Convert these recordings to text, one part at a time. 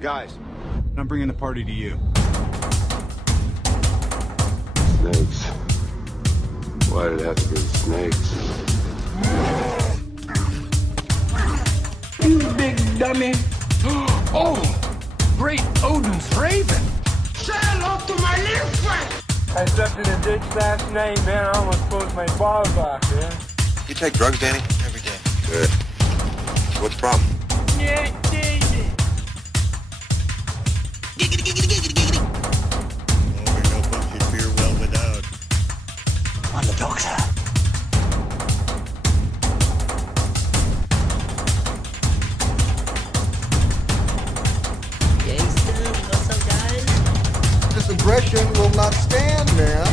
Guys, I'm bringing the party to you. Snakes. Why did it have to be snakes? You big dummy. Oh, great Odin's raven. Say hello to my little friend. I slept in a ditch last night, man. I almost pulled my balls off, man. You take drugs, Danny? Every day. Good. What's the problem? Yeah, Daisy. Giggity, giggity, giggity, giggity. Over no punchy fear well without. I'm the doctor. Gangsta, what's up, guys? This aggression will not stand, man.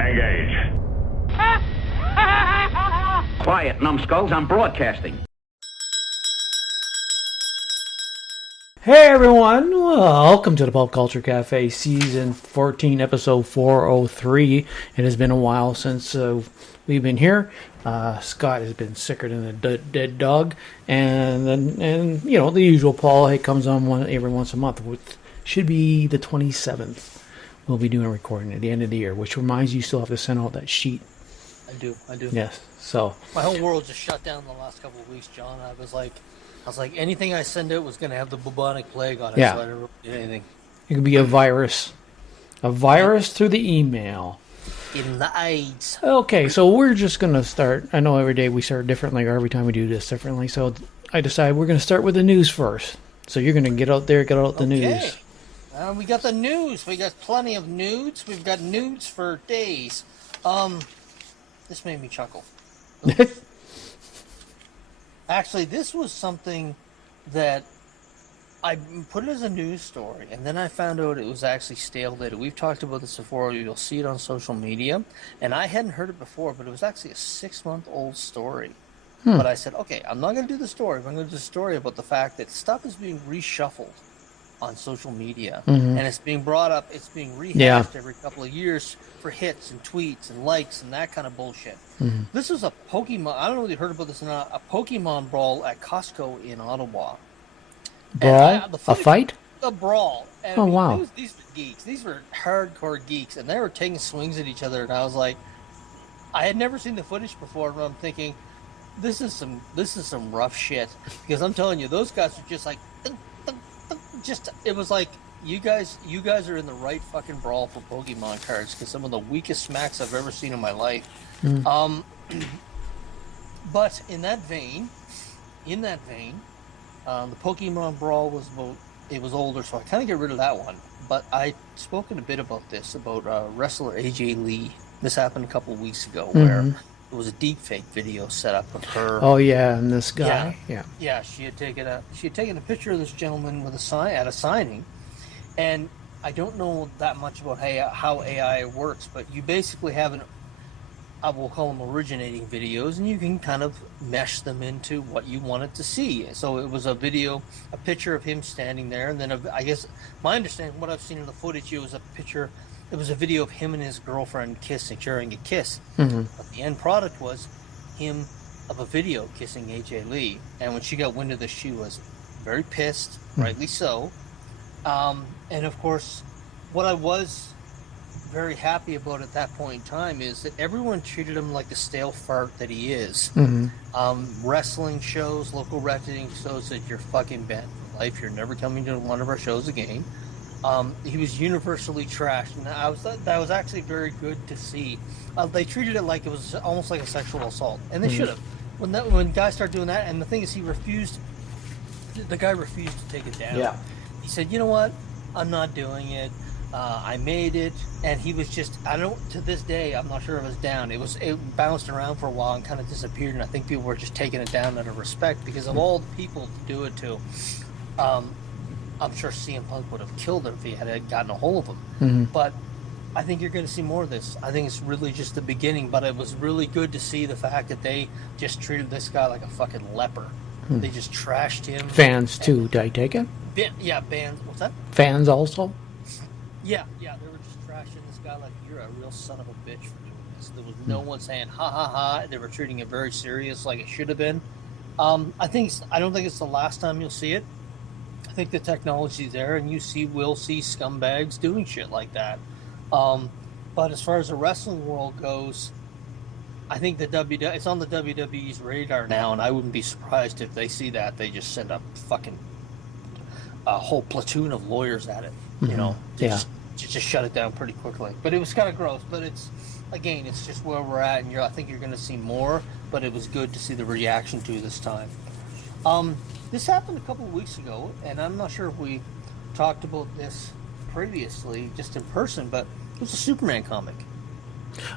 Engage. Quiet, numbskulls, I'm broadcasting. Hey everyone, welcome to the Pop Culture Cafe, Season 14, Episode 403. It has been a while since we've been here. Scott has been sicker than a dead dog. And you know, the usual Paul comes on every once a month, which should be the 27th. We'll be doing a recording at the end of the year, which reminds you still have to send out that sheet. I do. Yes, so. My whole world just shut down the last couple of weeks, John. I was like, anything I send out was going to have the bubonic plague on it, Yeah. so I didn't really do anything. It could be a virus. A virus through the email. In the AIDS. Okay, so we're just going to start. I know every day we start differently, or every time we do this differently. So I decided we're going to start with the news first. So you're going to get out there, get out the news. We got the news. We got plenty of nudes. We've got nudes for days. This made me chuckle. Actually, this was something that I put it as a news story, and then I found out it was actually stale data. We've talked about this before. You'll see it on social media, and I hadn't heard it before, but it was actually a 6-month-old story. But I said, okay, I'm not going to do the story, but I'm going to do the story about the fact that stuff is being reshuffled on social media, and it's being brought up, it's being rehashed every couple of years for hits and tweets and likes and that kind of bullshit. This is a Pokemon, I don't know if you heard about this or not, a Pokemon brawl at Costco in Ottawa. Brawl? A fight? A brawl. And wow. These were geeks. These were hardcore geeks, and they were taking swings at each other, and I was like, I had never seen the footage before, and I'm thinking, this is some rough shit, because I'm telling you, those guys were just like, it was like, you guys are in the right fucking brawl for Pokemon cards, because some of the weakest smacks I've ever seen in my life. But in that vein, the Pokemon brawl was older, so I kind of get rid of that one. But I spoken a bit about this, about wrestler AJ Lee. This happened a couple of weeks ago, where there was a deepfake video set up of her. Oh yeah, and this guy. Yeah. She had taken a picture of this gentleman with at a signing, and I don't know that much about how AI works, but you basically have I will call them originating videos, and you can kind of mesh them into what you wanted to see. So it was a picture of him standing there, and then I guess my understanding, what I've seen in the footage, it was a video of him and his girlfriend kissing, sharing a kiss. But the end product was him of a video kissing AJ Lee, and when she got wind of this, she was very pissed, rightly so. And of course, what I was very happy about at that point in time is that everyone treated him like the stale fart that he is. Wrestling shows, local wrestling shows, said, you're fucking banned for life, you're never coming to one of our shows again. He was universally trashed, and that was actually very good to see. They treated it like it was almost like a sexual assault, and they should have. When guys start doing that, and the thing is, the guy refused to take it down. Yeah. He said, you know what, I'm not doing it. I made it, and he was just, to this day, I'm not sure if it was down. It bounced around for a while and kind of disappeared, and I think people were just taking it down out of respect because of all the people to do it to. I'm sure CM Punk would have killed him if he had gotten a hold of him. But I think you're going to see more of this. I think it's really just the beginning, but it was really good to see the fact that they just treated this guy like a fucking leper. They just trashed him. Fans too, did I take it? Yeah, fans. What's that? Fans also? Yeah, they were just trashing this guy like, you're a real son of a bitch for doing this. comics. There was no one saying ha ha ha. They were treating it very serious, like it should have been. I don't think it's the last time you'll see it. I think the technology's there, and we'll see scumbags doing shit like that. But as far as the wrestling world goes, I think it's on the WWE's radar now, and I wouldn't be surprised if they see that. They just send a whole platoon of lawyers at it, to just shut it down pretty quickly. But it was kind of gross. But it's just where we're at, and I think you're going to see more. But it was good to see the reaction to this time. This happened a couple of weeks ago, and I'm not sure if we talked about this previously, just in person, but it was a Superman comic.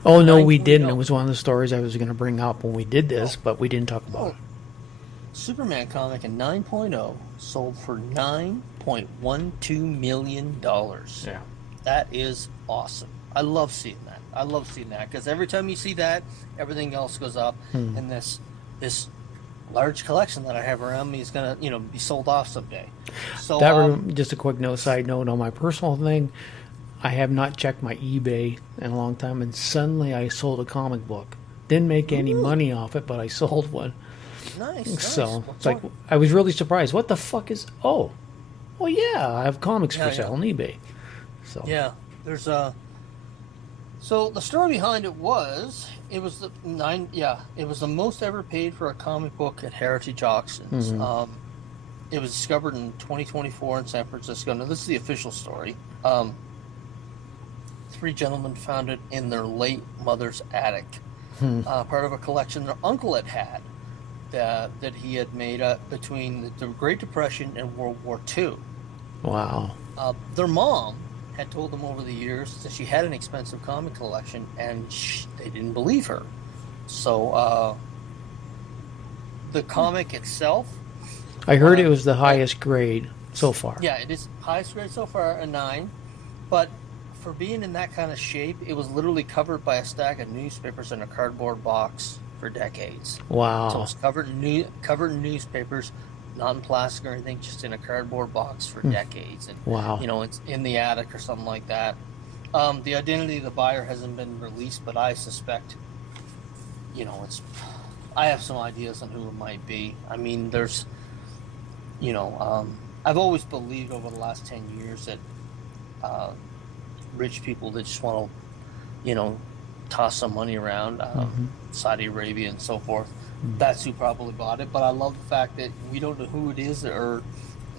Oh, no, we didn't. It was one of the stories I was going to bring up when we did this, but we didn't talk about it. Superman comic in 9.0 sold for $9.12 million. Yeah. That is awesome. I love seeing that because every time you see that, everything else goes up, and this large collection that I have around me is going to, be sold off someday. So just a quick side note on my personal thing. I have not checked my eBay in a long time, and suddenly I sold a comic book. Didn't make any money off it, but I sold one. Nice. So it's like I was really surprised. What the fuck is? Oh, well, yeah, I have comics for sale on eBay. So yeah, there's a. So the story behind it was it was the most ever paid for a comic book at Heritage Auctions. It was discovered in 2024 in San Francisco. Now this is the official story. 3 gentlemen found it in their late mother's attic, part of a collection their uncle had that he had made between the Great Depression and World War II. Wow. Their mom had told them over the years that she had an expensive comic collection, and they didn't believe her. So the comic itself, I heard it was the highest grade so far. Yeah, it is highest grade so far, a 9, but for being in that kind of shape, it was literally covered by a stack of newspapers in a cardboard box for decades. Wow. So it was covered in newspapers, not in plastic or anything, just in a cardboard box for decades. And, wow. It's in the attic or something like that. The identity of the buyer hasn't been released, but I suspect, I have some ideas on who it might be. I mean, there's, I've always believed over the last 10 years that rich people that just want to, toss some money around, Saudi Arabia and so forth. That's who probably bought it. But I love the fact that we don't know who it is or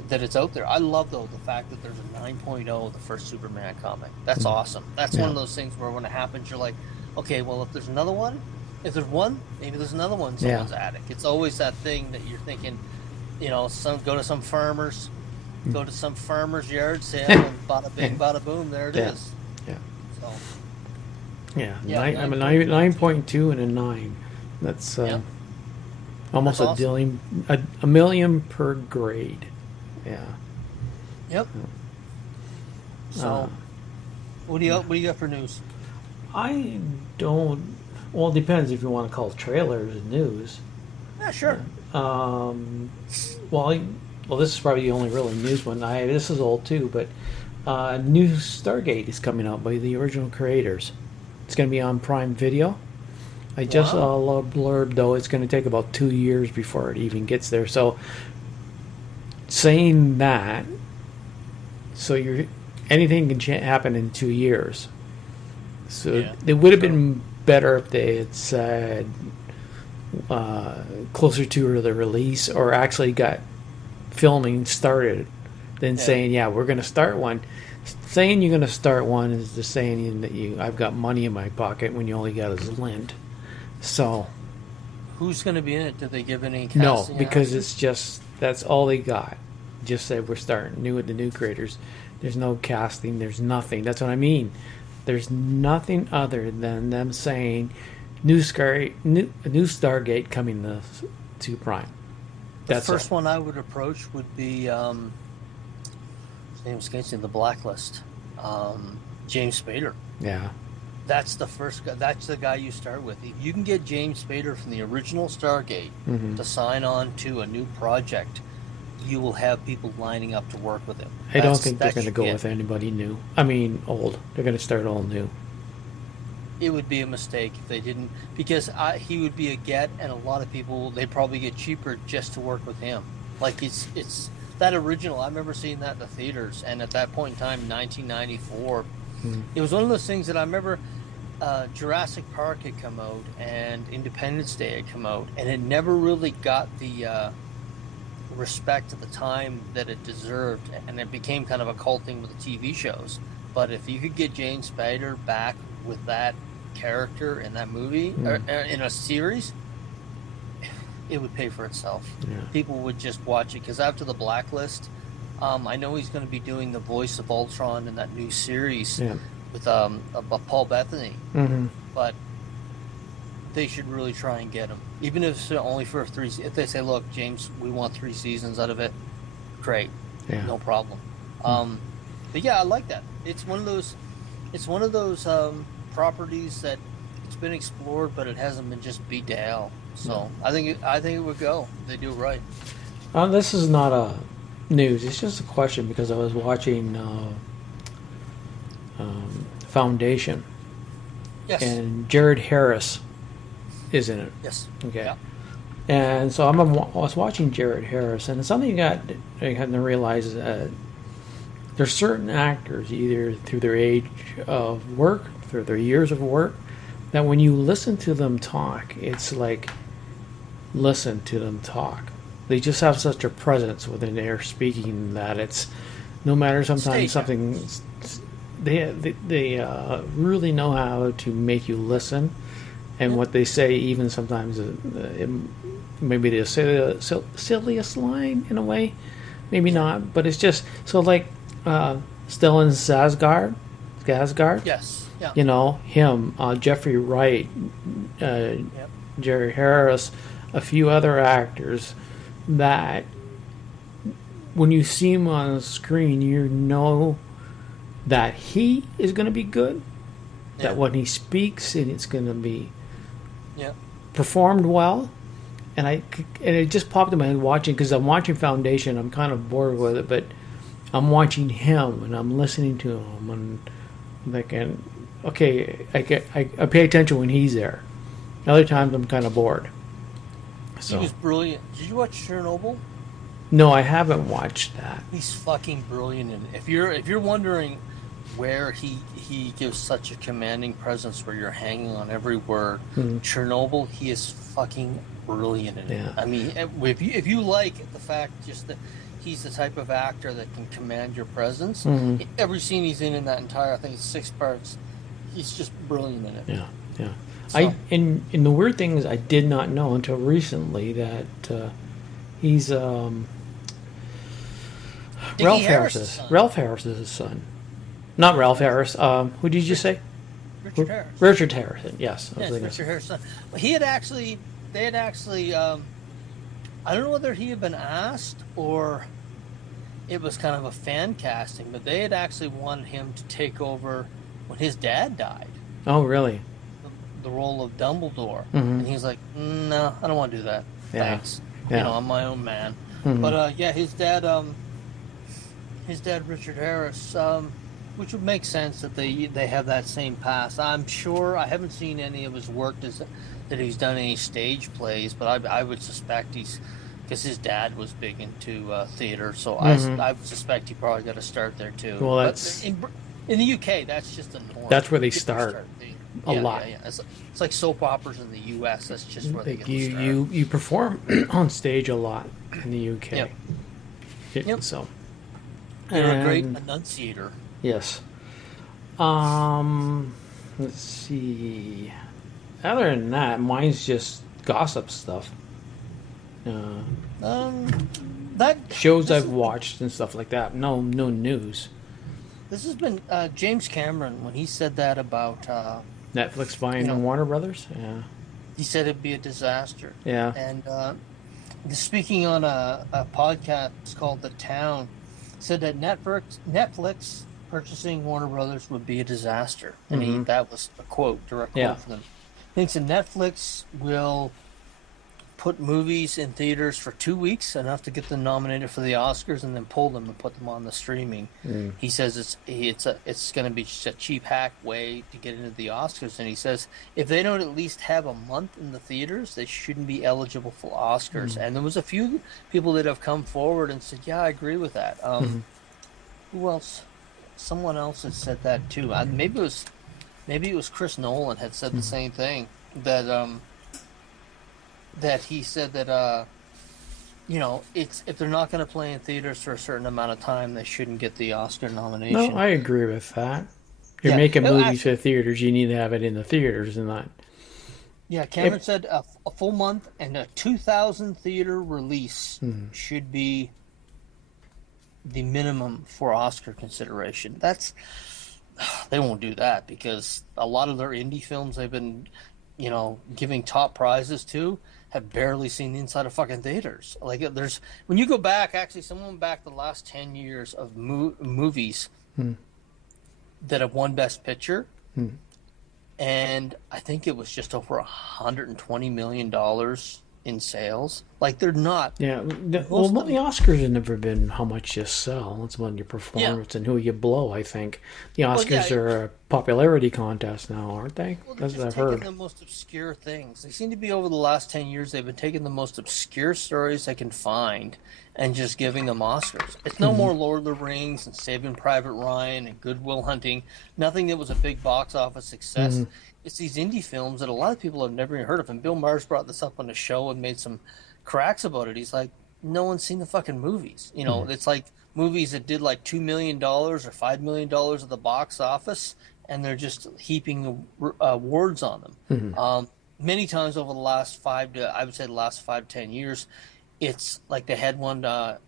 that it's out there. I love, though, the fact that there's a 9.0, the first Superman comic. That's awesome. That's one of those things where when it happens, you're like, okay, well, if there's another one, maybe there's another one in someone's attic. It's always that thing that you're thinking, go to some farmer's yard sale and bada bing, bada boom, there it is. Yeah. So. I'm a 9.2 and a 9. That's almost That's awesome. a million per grade. Yeah. Yep. So, what do you got for news? I don't. Well, it depends if you want to call trailers news. Yeah, sure. Well, this is probably the only really news one. This is old too, but new Stargate is coming out by the original creators. It's going to be on Prime Video. I just saw a blurb, though. It's going to take about 2 years before it even gets there. So, saying that, anything can happen in 2 years. So it would have been better if they had said closer to the release, or actually got filming started, than saying, we're going to start one. Saying you're going to start one is just saying that I've got money in my pocket when you only got a lint. So, who's going to be in it? Did they give any casting? No, because it's just that's all they got. Just said we're starting new with the new creators. There's no casting. There's nothing. That's what I mean. There's nothing other than them saying new Stargate coming to Prime. The first one I would approach would be his name escapes me, The Blacklist. James Spader. Yeah. That's the first guy. That's the guy you start with. If you can get James Spader from the original Stargate to sign on to a new project, you will have people lining up to work with him. I don't think they're going to go with anybody new. I mean, old. They're going to start all new. it would be a mistake if they didn't, because he would be a get, and a lot of people, they'd probably get cheaper just to work with him. Like, it's that original. I remember seeing that in the theaters, and at that point in time, 1994, it was one of those things that I remember. Jurassic Park had come out, and Independence Day had come out, and it never really got the respect at the time that it deserved, and it became kind of a cult thing with the TV shows. But if you could get James Spader back with that character in that movie, or in a series, it would pay for itself. Yeah. People would just watch it, because after The Blacklist, I know he's going to be doing the voice of Ultron in that new series with Paul Bettany. But they should really try and get him, even if it's only for 3. If they say, "Look, James, we want 3 seasons out of it," great, no problem. But yeah, I like that. It's one of those. It's one of those properties that it's been explored, but it hasn't been just beat to hell. So I think it would go. If they do it right. This is not a news. It's just a question, because I was watching Foundation. Yes. And Jared Harris is in it. Yes. Okay. Yeah. And so I was watching Jared Harris, and it's something I had to realize that there's certain actors, either through their age of work, through their years of work, that when you listen to them talk, it's like listen to them talk. They just have such a presence when they're speaking that it's no matter sometimes something. They really know how to make you listen, and what they say, even sometimes maybe they say the silliest line in a way, maybe not, but it's just so like Stellan Skarsgård. Yes. Yeah. You know him, Jeffrey Wright, Jerry Harris, a few other actors that when you see him on the screen, you know that he is going to be good, that when he speaks, and it's going to be performed well. And it just popped in my head watching, because I'm watching Foundation. I'm kind of bored with it, but I'm watching him and I'm listening to him, and I'm thinking, okay, I pay attention when he's there. Other times I'm kind of bored. So. He was brilliant. Did you watch Chernobyl? No, I haven't watched that. He's fucking brilliant in it. If you're wondering where he gives such a commanding presence, where you're hanging on every word, Chernobyl, he is fucking brilliant in it. I mean, if you like the fact just that he's the type of actor that can command your presence, every scene he's in that entire, I think it's 6 parts, he's just brilliant in it. Yeah. So. And the weird thing is, I did not know until recently that he's Ralph Harris's son. Not Ralph Harris. Who did you say? Richard Harris. Richard Harrison. Yes. Yes, Richard Harris' son. They had actually. I don't know whether he had been asked or it was kind of a fan casting, but they had actually wanted him to take over when his dad died. Oh, really? The role of Dumbledore, and he's like, "No, I don't want to do that. Thanks. You know, I'm my own man." But his dad, Richard Harris, which would make sense that they have that same past. I'm sure I haven't seen any of his work that he's done any stage plays, but I would suspect because his dad was big into theater, so I would suspect he probably got to start there too. Well, that's in the UK. That's just the norm. That's where they start a lot. Yeah. It's like soap operas in the US. That's just where they get the start. You perform on stage a lot in the UK. Yep. So you're a great enunciator. Yes. Let's see. Other than that, mine's just gossip stuff. That shows I've watched and stuff like that. No news. This has been James Cameron when he said that about Netflix buying Warner Brothers. Yeah. He said it'd be a disaster. Yeah. And speaking on a podcast called The Town, said that Netflix purchasing Warner Brothers would be a disaster. That was a direct quote from them. Thinks that Netflix will put movies in theaters for 2 weeks, enough to get them nominated for the Oscars, and then pull them and put them on the streaming. He says it's going to be just a cheap hack way to get into the Oscars, and he says if they don't at least have a month in the theaters, they shouldn't be eligible for Oscars. And there was a few people that have come forward and said, yeah, I agree with that. Who else? Someone else has said that too. Maybe it was Chris Nolan had said the same thing, that he said that it's if they're not going to play in theaters for a certain amount of time, they shouldn't get the Oscar nomination. No, I agree with that. You're making movies for theaters, you need to have it in the theaters and not. Yeah, Cameron said a full month and a 2,000 theater release should be the minimum for Oscar consideration. They won't do that because a lot of their indie films they've been, giving top prizes to have barely seen the inside of fucking theaters. Like when you go back, actually, someone went back the last 10 years of movies that have won Best Picture, and I think it was just over $120 million in sales. Like they're not. Yeah, the Oscars have never been how much you sell. It's about your performance and who you blow. I think the Oscars are a popularity contest now, aren't they? Well, they're just taking the most obscure things. They seem to be over the last 10 years. They've been taking the most obscure stories they can find and just giving them Oscars. It's no more Lord of the Rings and Saving Private Ryan and Good Will Hunting. Nothing that was a big box office success. It's these indie films that a lot of people have never even heard of. And Bill Maher's brought this up on the show and made some cracks about it. He's like, no one's seen the fucking movies. It's like movies that did like $2 million or $5 million at the box office, and they're just heaping awards on them. Many times over the last 5 to 10 years, it's like they had one, a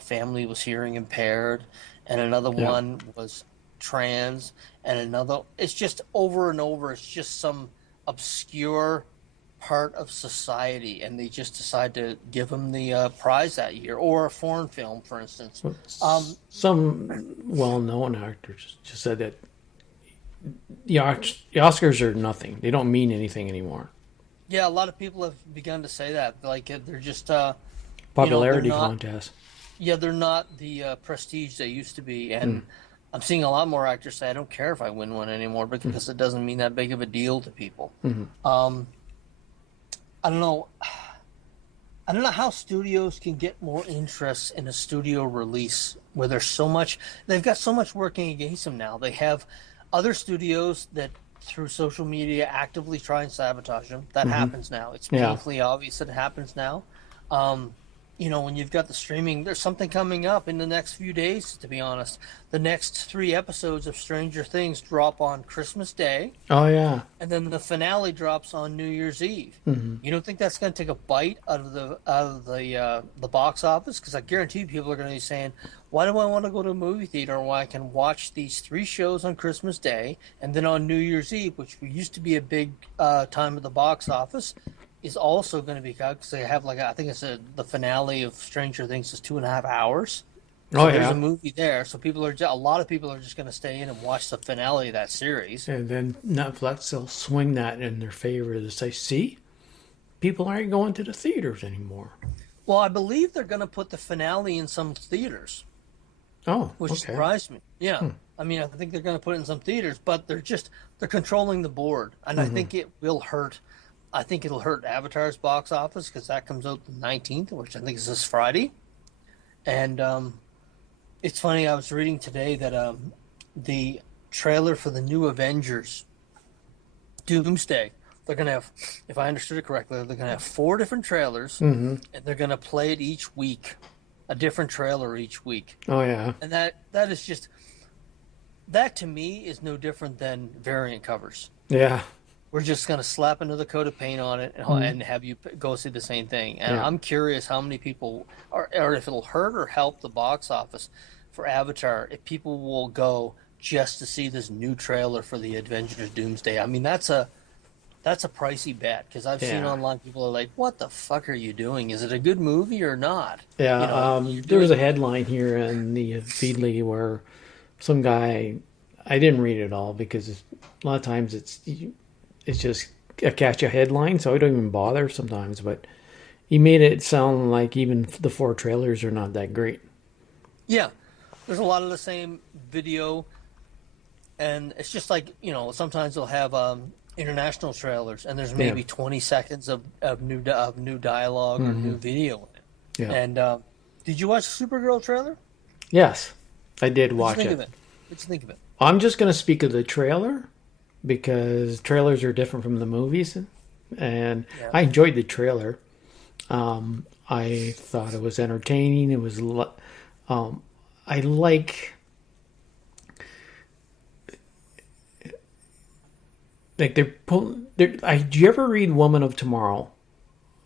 family was hearing impaired, and another one was trans, and another. It's just over and over. It's just some obscure part of society, and they just decide to give them the prize that year, or a foreign film, for instance. Some well-known actors just said that the Oscars are nothing. They don't mean anything anymore. Yeah, a lot of people have begun to say that. Like they're just popularity contest. Yeah, they're not the prestige they used to be, and I'm seeing a lot more actors say, I don't care if I win one anymore because it doesn't mean that big of a deal to people. I don't know how studios can get more interest in a studio release where they've got so much working against them now. They have other studios that through social media actively try and sabotage them. That happens now. It's painfully obvious that it happens now. When you've got the streaming, there's something coming up in the next few days, to be honest. The next 3 episodes of Stranger Things drop on Christmas Day. Oh, yeah. And then the finale drops on New Year's Eve. You don't think that's going to take a bite out of the box office? Because I guarantee people are going to be saying, why do I want to go to a movie theater where I can watch these 3 shows on Christmas Day, and then on New Year's Eve, which used to be a big time at the box office, is also going to be cut because they have I think it's the finale of Stranger Things is 2.5 hours. So there's a movie there, so a lot of people are just going to stay in and watch the finale of that series. And then Netflix will swing that in their favor to say, see, people aren't going to the theaters anymore. Well, I believe they're going to put the finale in some theaters. Oh, which surprised me. Yeah. I mean, I think they're going to put it in some theaters, but they're controlling the board, and I think it will hurt. I think it'll hurt Avatar's box office because that comes out the 19th, which I think is this Friday. And it's funny, I was reading today that the trailer for the new Avengers, Doomsday, they're going to have, if I understood it correctly, they're going to have 4 different trailers, and they're going to play it each week, a different trailer each week. Oh, yeah. And that is just, that to me is no different than variant covers. Yeah. We're just going to slap another coat of paint on it and have you go see the same thing. And I'm curious how many people, or if it'll hurt or help the box office for Avatar, if people will go just to see this new trailer for the Avengers Doomsday. I mean, that's a pricey bet because I've seen online people are like, what the fuck are you doing? Is it a good movie or not? Yeah, there was a headline here in the Feedly where some guy, I didn't read it all because a lot of times it's just catch a headline, so I don't even bother sometimes. But he made it sound like even the 4 trailers are not that great. Yeah, there's a lot of the same video, and it's just like, sometimes they'll have international trailers, and there's maybe 20 seconds of new dialogue or new video in it. Yeah. And did you watch the Supergirl trailer? Yes, I did watch What did you it. think of it? What'd you think of it? I'm just going to speak of the trailer because trailers are different from the movies, and I enjoyed the trailer. I thought it was entertaining. It was, I like did you ever read Woman of Tomorrow,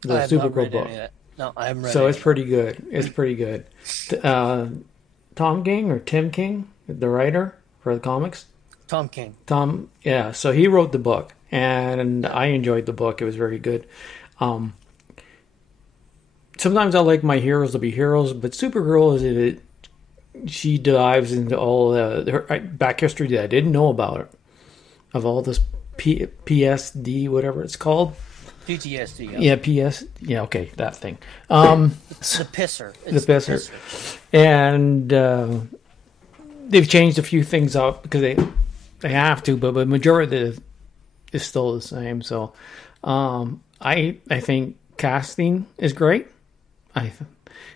the Supergirl book? No, I haven't read it. So it's pretty good. It's pretty good. Tom King or Tim King, the writer for the comics. Tom King. Yeah. So he wrote the book, and I enjoyed the book. It was very good. Sometimes I like my heroes to be heroes, but Supergirl she dives into all her back history that I didn't know about it, of all this PSD, whatever it's called. PTSD. Yeah, Yeah, okay, that thing. It's the pisser. It's the pisser. And they've changed a few things up because they have to, but the majority is still the same. So I think casting is great.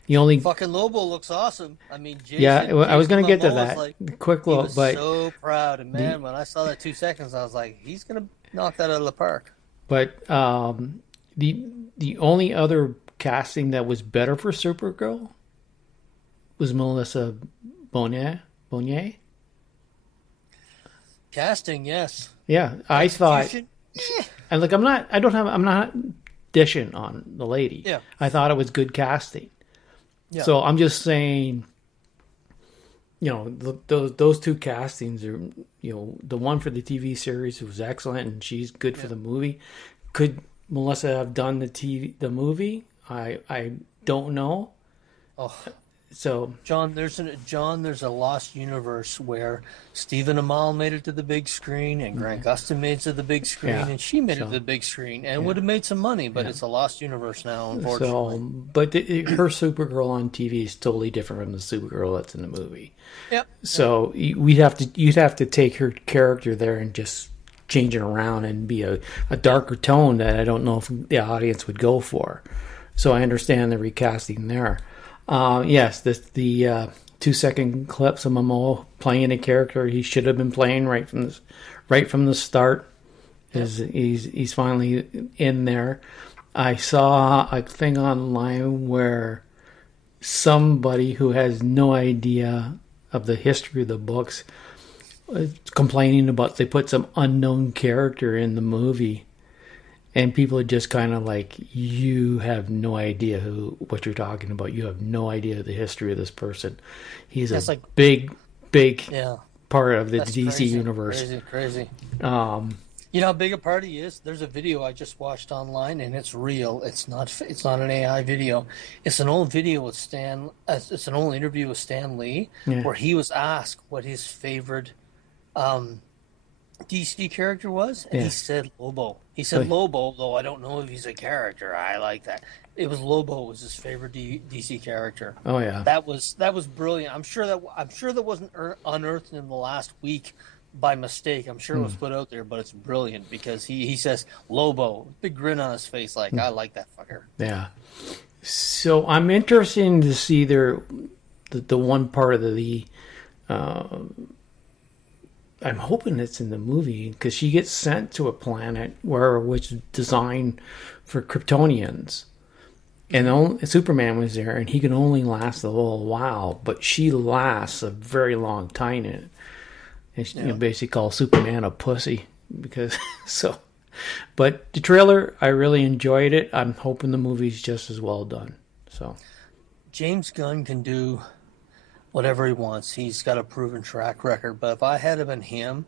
The only fucking Lobo looks awesome. I mean, Jason, I was going to get to that. Like, quick look, he was but so proud, and man, when I saw that 2 seconds, I was like, he's going to knock that out of the park. But the only other casting that was better for Supergirl was Melissa Benoist. Casting, yes. Yeah, I thought. And look, I'm not dishing on the lady. Yeah. I thought it was good casting. Yeah. So I'm just saying, those 2 castings are, the one for the TV series was excellent, and she's good for the movie. Could Melissa have done the movie? I don't know. Oh. So John, there's a lost universe where Stephen Amell made it to the big screen, and Grant Gustin made it to the big screen, and she made it to the big screen, and would have made some money, but it's a lost universe now, unfortunately. But her Supergirl on TV is totally different from the Supergirl that's in the movie. Yep. So you'd have to take her character there and just change it around and be a darker tone that I don't know if the audience would go for. So I understand the recasting there. Yes, the 2-second clips of Momoa playing a character he should have been playing right from the start. He's finally in there. I saw a thing online where somebody who has no idea of the history of the books was complaining about they put some unknown character in the movie. And people are just kind of like, you have no idea what you're talking about. You have no idea the history of this person. He's big part of the DC universe. Crazy. You know how big a part he is? There's a video I just watched online, and it's real. It's not an AI video. It's an old video with Stan. It's an old interview with Stan Lee, where he was asked what his favorite DC character was, and he said Lobo. He said Lobo, though I don't know if he's a character. I like that. It was Lobo was his favorite DC character. Oh yeah, that was brilliant. I'm sure that wasn't unearthed in the last week by mistake. I'm sure it was put out there, but it's brilliant because he says Lobo, big grin on his face, like I like that fucker. Yeah. So I'm interested to see the one part of the. I'm hoping it's in the movie because she gets sent to a planet which is designed for Kryptonians, and Superman was there, and he can only last a little while, but she lasts a very long time in it. And she basically calls Superman a pussy because so. But the trailer, I really enjoyed it. I'm hoping the movie's just as well done. So James Gunn can do whatever he wants. He's got a proven track record. But if I had been him,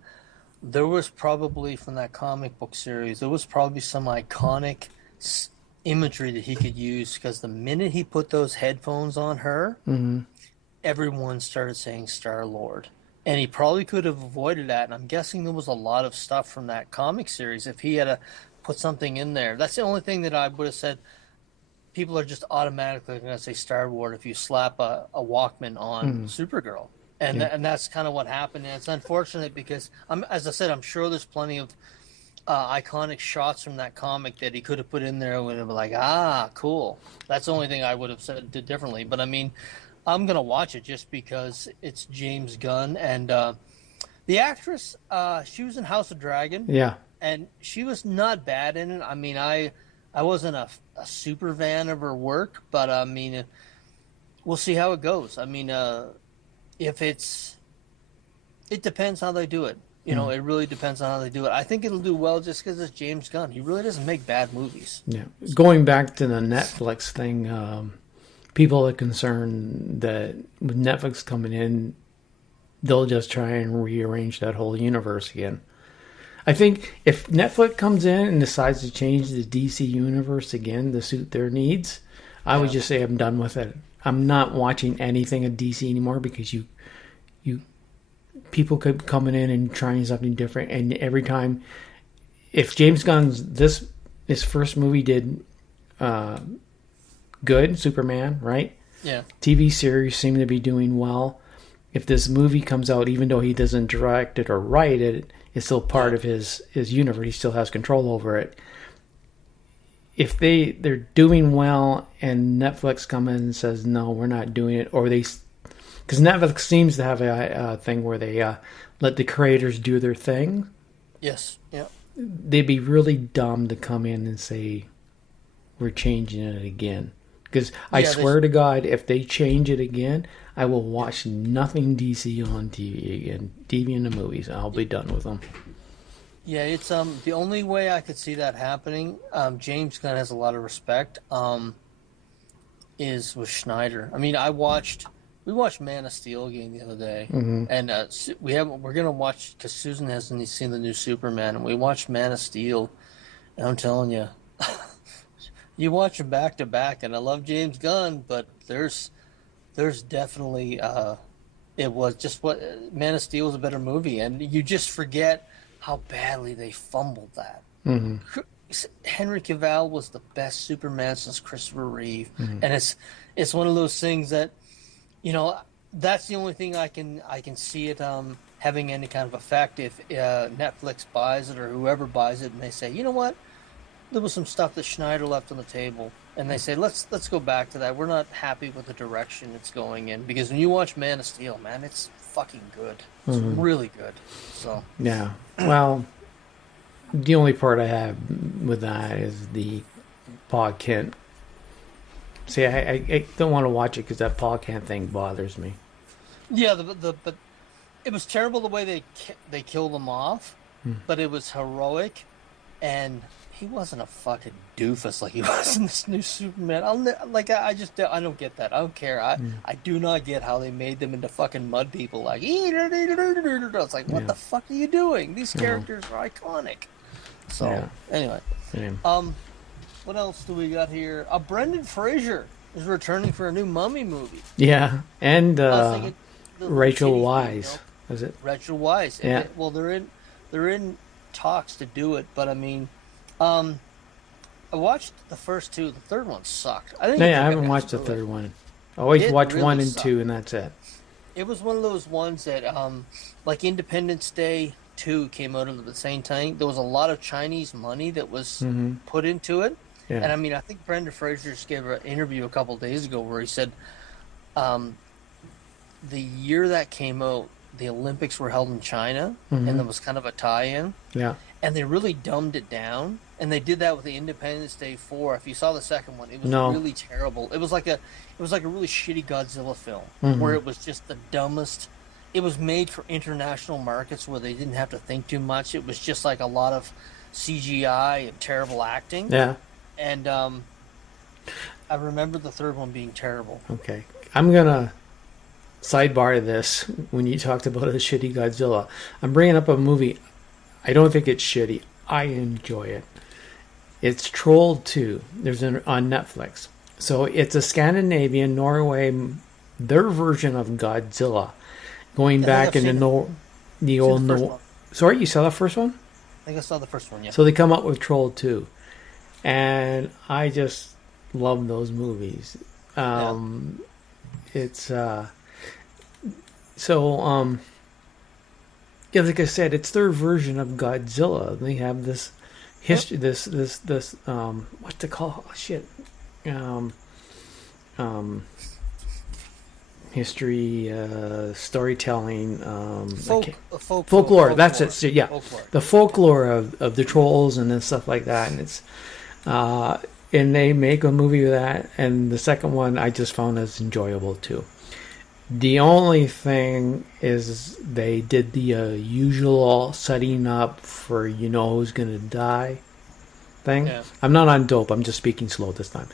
there was probably, from that comic book series, there was probably some iconic imagery that he could use, because the minute he put those headphones on her, everyone started saying Star-Lord. And he probably could have avoided that. And I'm guessing there was a lot of stuff from that comic series. If he had put something in there. That's the only thing that I would have said. People are just automatically going to say Star Wars if you slap a Walkman on Supergirl. And and that's kind of what happened. And it's unfortunate because, as I said, I'm sure there's plenty of iconic shots from that comic that he could have put in there and would have been like, cool. That's the only thing I would have did differently. But I mean, I'm going to watch it just because it's James Gunn. And the actress, she was in House of Dragon. Yeah. And she was not bad in it. I mean, I wasn't a super fan of her work, but I mean, we'll see how it goes. I mean, it depends how they do it. You know, it really depends on how they do it. I think it'll do well just because it's James Gunn. He really doesn't make bad movies. Yeah. Going back to the Netflix thing, people are concerned that with Netflix coming in, they'll just try and rearrange that whole universe again. I think if Netflix comes in and decides to change the DC universe again to suit their needs, I would just say I'm done with it. I'm not watching anything of DC anymore because people keep coming in and trying something different, and every time, if James Gunn's his first movie did good, Superman, right? Yeah. TV series seem to be doing well. If this movie comes out, even though he doesn't direct it or write it, it's still part of his universe. He still has control over it. If they're doing well and Netflix comes in and says, no, we're not doing it, or because Netflix seems to have a thing where they let the creators do their thing. Yes, yeah. They'd be really dumb to come in and say, we're changing it again. Because I swear to God, if they change it again, I will watch nothing DC on TV again. TV and the movies. I'll be done with them. Yeah, it's the only way I could see that happening. James Gunn has a lot of respect. Is with Schneider. I mean, we watched Man of Steel again the other day, and we're gonna watch because Susan hasn't seen the new Superman, and we watched Man of Steel, and I'm telling you. You watch them back to back, and I love James Gunn, but there's definitely it was just what Man of Steel was a better movie, and you just forget how badly they fumbled that. Henry Cavill was the best Superman since Christopher Reeve, and it's one of those things that, you know, that's the only thing I can see it having any kind of effect if Netflix buys it or whoever buys it, and they say, you know what. There was some stuff that Schneider left on the table, and they said, let's go back to that. We're not happy with the direction it's going in, because when you watch Man of Steel, man, it's fucking good. It's really good. So yeah. Well, the only part I have with that is the Paul Kent. See, I don't want to watch it because that Paul Kent thing bothers me. Yeah, but it was terrible the way they killed him off, but it was heroic, and he wasn't a fucking doofus like he was in this new Superman. I don't get that. I don't care. I do not get how they made them into fucking mud people. Like, it's like, what the fuck are you doing? These characters are iconic. So anyway, what else do we got here? Brendan Fraser is returning for a new Mummy movie. Yeah, and Rachel Weisz. Is it Rachel Weisz? Yeah. Well, they're in talks to do it, but I mean. I watched the first two. The third one sucked. I haven't watched the third one. I always watch really 1 and 2, and that's it. It was one of those ones that, like Independence Day 2 came out at the same time. There was a lot of Chinese money that was put into it. Yeah. And I mean, I think Brendan Fraser just gave an interview a couple of days ago where he said the year that came out, the Olympics were held in China, and there was kind of a tie-in. Yeah. And they really dumbed it down, and they did that with the Independence Day 4. If you saw the second one, it was really terrible. It was like a really shitty Godzilla film where it was just the dumbest. It was made for international markets where they didn't have to think too much. It was just like a lot of CGI and terrible acting. Yeah. And I remember the third one being terrible. Okay, I'm gonna sidebar this when you talked about a shitty Godzilla. I'm bringing up a movie. I don't think it's shitty. I enjoy it. It's Troll 2. There's on Netflix. So it's a Scandinavian, Norway, their version of Godzilla. Going back in the old... Sorry, you saw the first one? think I saw the first one. Yeah. So they come up with Troll 2, and I just love those movies. It's yeah, like I said, it's their version of Godzilla. They have this history, this what's it called? Oh, shit. History, storytelling, folklore. That's it. Yeah, folklore. The folklore of the trolls and then stuff like that. And it's and they make a movie of that. And the second one I just found as enjoyable too. The only thing is they did the usual setting up for who's gonna die thing. Yeah. I'm not on dope. I'm just speaking slow this time.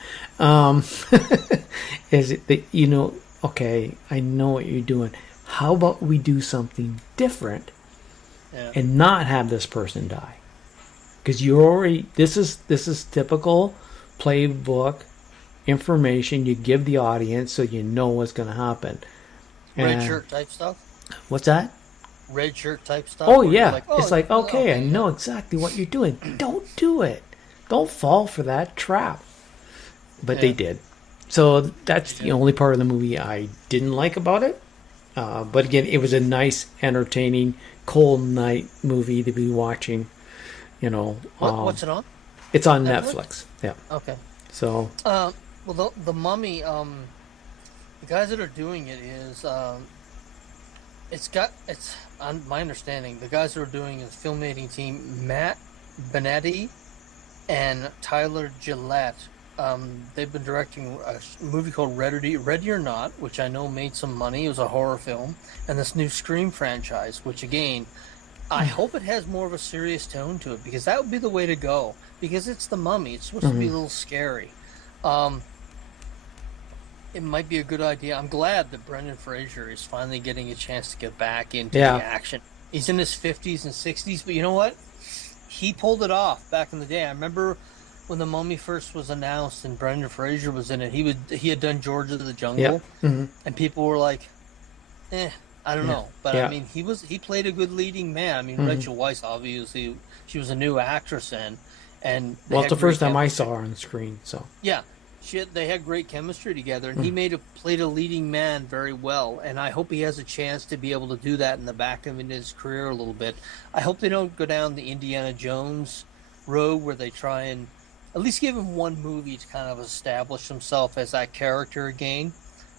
Is it that okay, I know what you're doing. How about we do something different and not have this person die? Because you already this is typical playbook information you give the audience so you know what's going to happen. Red shirt type stuff? What's that? Red shirt type stuff? Oh, yeah. It's like, okay, I know exactly what you're doing. Don't do it. Don't fall for that trap. But they did. So that's the only part of the movie I didn't like about it. But again, it was a nice, entertaining, cold night movie to be watching. What's it on? It's on Netflix. Yeah. Okay. So. Well, the Mummy. The guys that are doing it is. It's on my understanding. The guys that are doing it, the filmmaking team, Matt Benetti and Tyler Gillette. They've been directing a movie called Ready or Not, which I know made some money. It was a horror film. And this new Scream franchise, which again, I hope it has more of a serious tone to it, because that would be the way to go. Because it's the Mummy. It's supposed to be a little scary. It might be a good idea. I'm glad that Brendan Fraser is finally getting a chance to get back into the action. He's in his 50s and 60s, but you know what? He pulled it off back in the day. I remember when the Mummy first was announced and Brendan Fraser was in it. He had done George of the Jungle, and people were like, I don't know. But I mean, he played a good leading man. I mean, Rachel Weisz, obviously, she was a new actress then, and it's the first time I saw her on the screen. So they had great chemistry together, and he played a leading man very well. And I hope he has a chance to be able to do that in the back of his career a little bit. I hope they don't go down the Indiana Jones road where they try and at least give him one movie to kind of establish himself as that character again.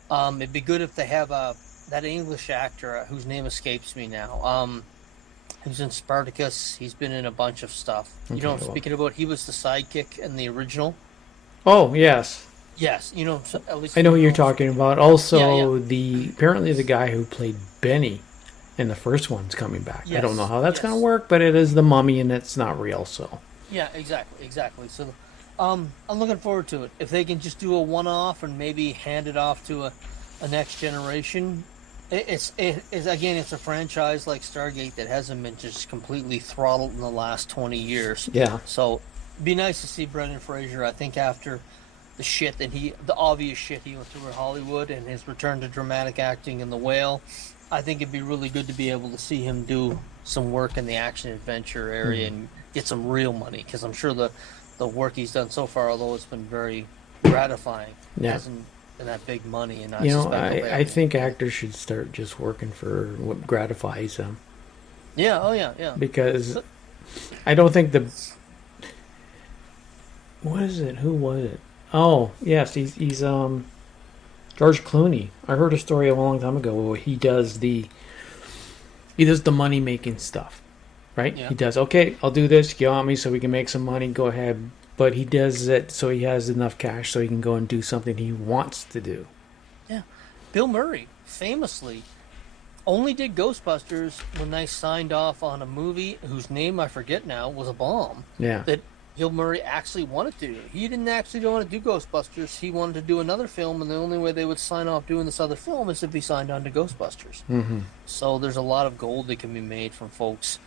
It'd be good if they have that English actor whose name escapes me now. Who's in Spartacus. He's been in a bunch of stuff. Okay, I'm speaking about? He was the sidekick in the original. Oh, yes. Yes, at least I know what you're talking about. Also, apparently the guy who played Benny in the first one's coming back. Yes. I don't know how that's going to work, but it is the Mummy and it's not real, so. Yeah, exactly. So, I'm looking forward to it. If they can just do a one-off and maybe hand it off to a next generation. It's a franchise like Stargate that hasn't been just completely throttled in the last 20 years. Yeah. So it'd be nice to see Brendan Fraser. I think after the obvious shit he went through in Hollywood and his return to dramatic acting in The Whale, I think it'd be really good to be able to see him do some work in the action adventure area and get some real money, because I'm sure the work he's done so far, although it's been very gratifying, hasn't been that big money. And I think actors should start just working for what gratifies them. Yeah. Oh yeah. Because I don't think what is it? Who was it? Oh yes, he's George Clooney. I heard a story a long time ago where he does the money making stuff, right? Yeah. He does, okay, I'll do this, you want me so we can make some money, go ahead. But he does it so he has enough cash so he can go and do something he wants to do. Yeah. Bill Murray, famously, only did Ghostbusters when they signed off on a movie whose name I forget now was a bomb. Yeah. That Bill Murray actually wanted to do. He didn't actually want to do Ghostbusters. He wanted to do another film, and the only way they would sign off doing this other film is if he signed on to Ghostbusters. Mm-hmm. So there's a lot of gold that can be made from folks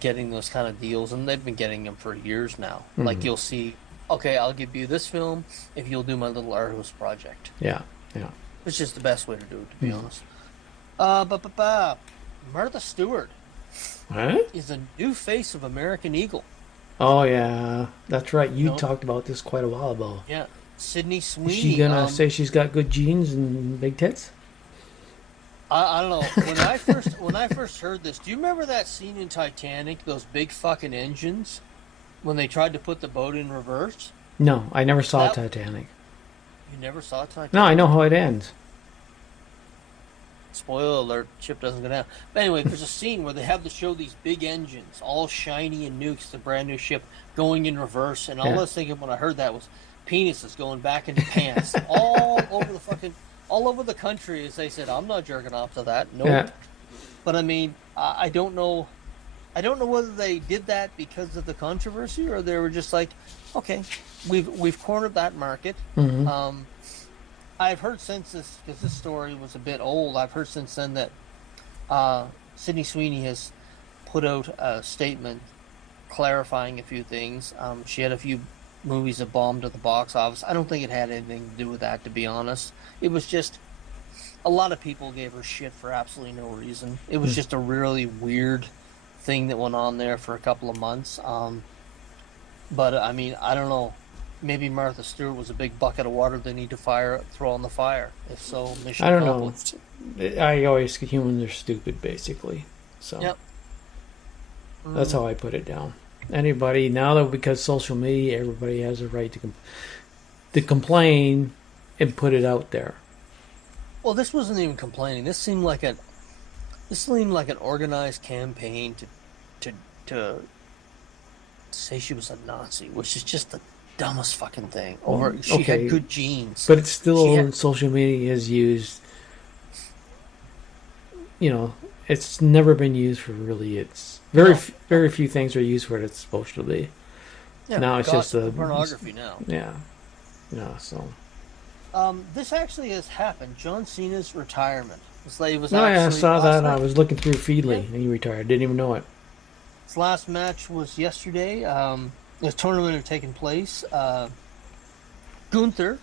getting those kind of deals, and they've been getting them for years now. Mm-hmm. Like, you'll see, okay, I'll give you this film if you'll do my little art house project. Yeah. It's just the best way to do it, to be honest. Martha Stewart Huh? is a new face of American Eagle. Oh, yeah. That's right. You No. talked about this quite a while ago. Yeah, Sydney Sweeney. Is she gonna say she's got good genes and big tits? I don't know. When I first heard this, do you remember that scene in Titanic? Those big fucking engines when they tried to put the boat in reverse. No, I never saw Titanic. You never saw Titanic? No, I know how it ends. Spoiler alert: ship doesn't go down. But anyway, there's a scene where they have to show these big engines, all shiny and new, 'cause it's a brand new ship going in reverse. And all I was thinking when I heard that was penises going back into pants all over the country. As they said, I'm not jerking off to that. Nope. Yeah. But I mean, I don't know. I don't know whether they did that because of the controversy or they were just like, okay, we've cornered that market. Mm-hmm. I've heard since this, because this story was a bit old, I've heard since then that Sydney Sweeney has put out a statement clarifying a few things. She had a few movies that bombed at the box office. I don't think it had anything to do with that, to be honest. It was just a lot of people gave her shit for absolutely no reason. It was just a really weird thing that went on there for a couple of months. But I mean, I don't know. Maybe Martha Stewart was a big bucket of water they need to throw on the fire. If so, mission I don't accomplished. know. I always think humans are stupid, basically. So Yep. that's how I put it down. Anybody now that because social media, everybody has a right to complain and put it out there. Well, this wasn't even complaining. This seemed like an organized campaign to say she was a Nazi, which is just the dumbest fucking thing. She had good genes, but it's still social media is used. You know, it's never been used for really. It's very few things are used for what it's supposed to be. Yeah, now it's just the pornography now. Yeah, so. This actually has happened. John Cena's retirement. I saw that. I was looking through Feedly, and he retired. Didn't even know it. His last match was yesterday. The tournament had taken place. Gunther,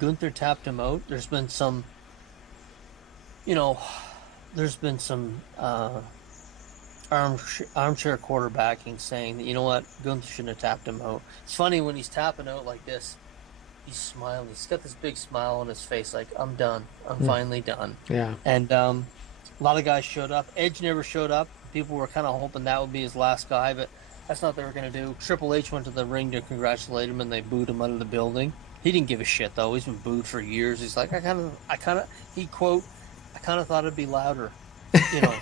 Gunther tapped him out. There's been some armchair quarterbacking saying that, you know what, Gunther shouldn't have tapped him out. It's funny when he's tapping out like this, he's smiling. He's got this big smile on his face, like, I'm done. I'm finally done. Yeah. And a lot of guys showed up. Edge never showed up. People were kind of hoping that would be his last guy, but that's not what they were going to do. Triple H went to the ring to congratulate him, and they booed him out of the building. He didn't give a shit, though. He's been booed for years. He's like, I kind of thought it'd be louder. You know,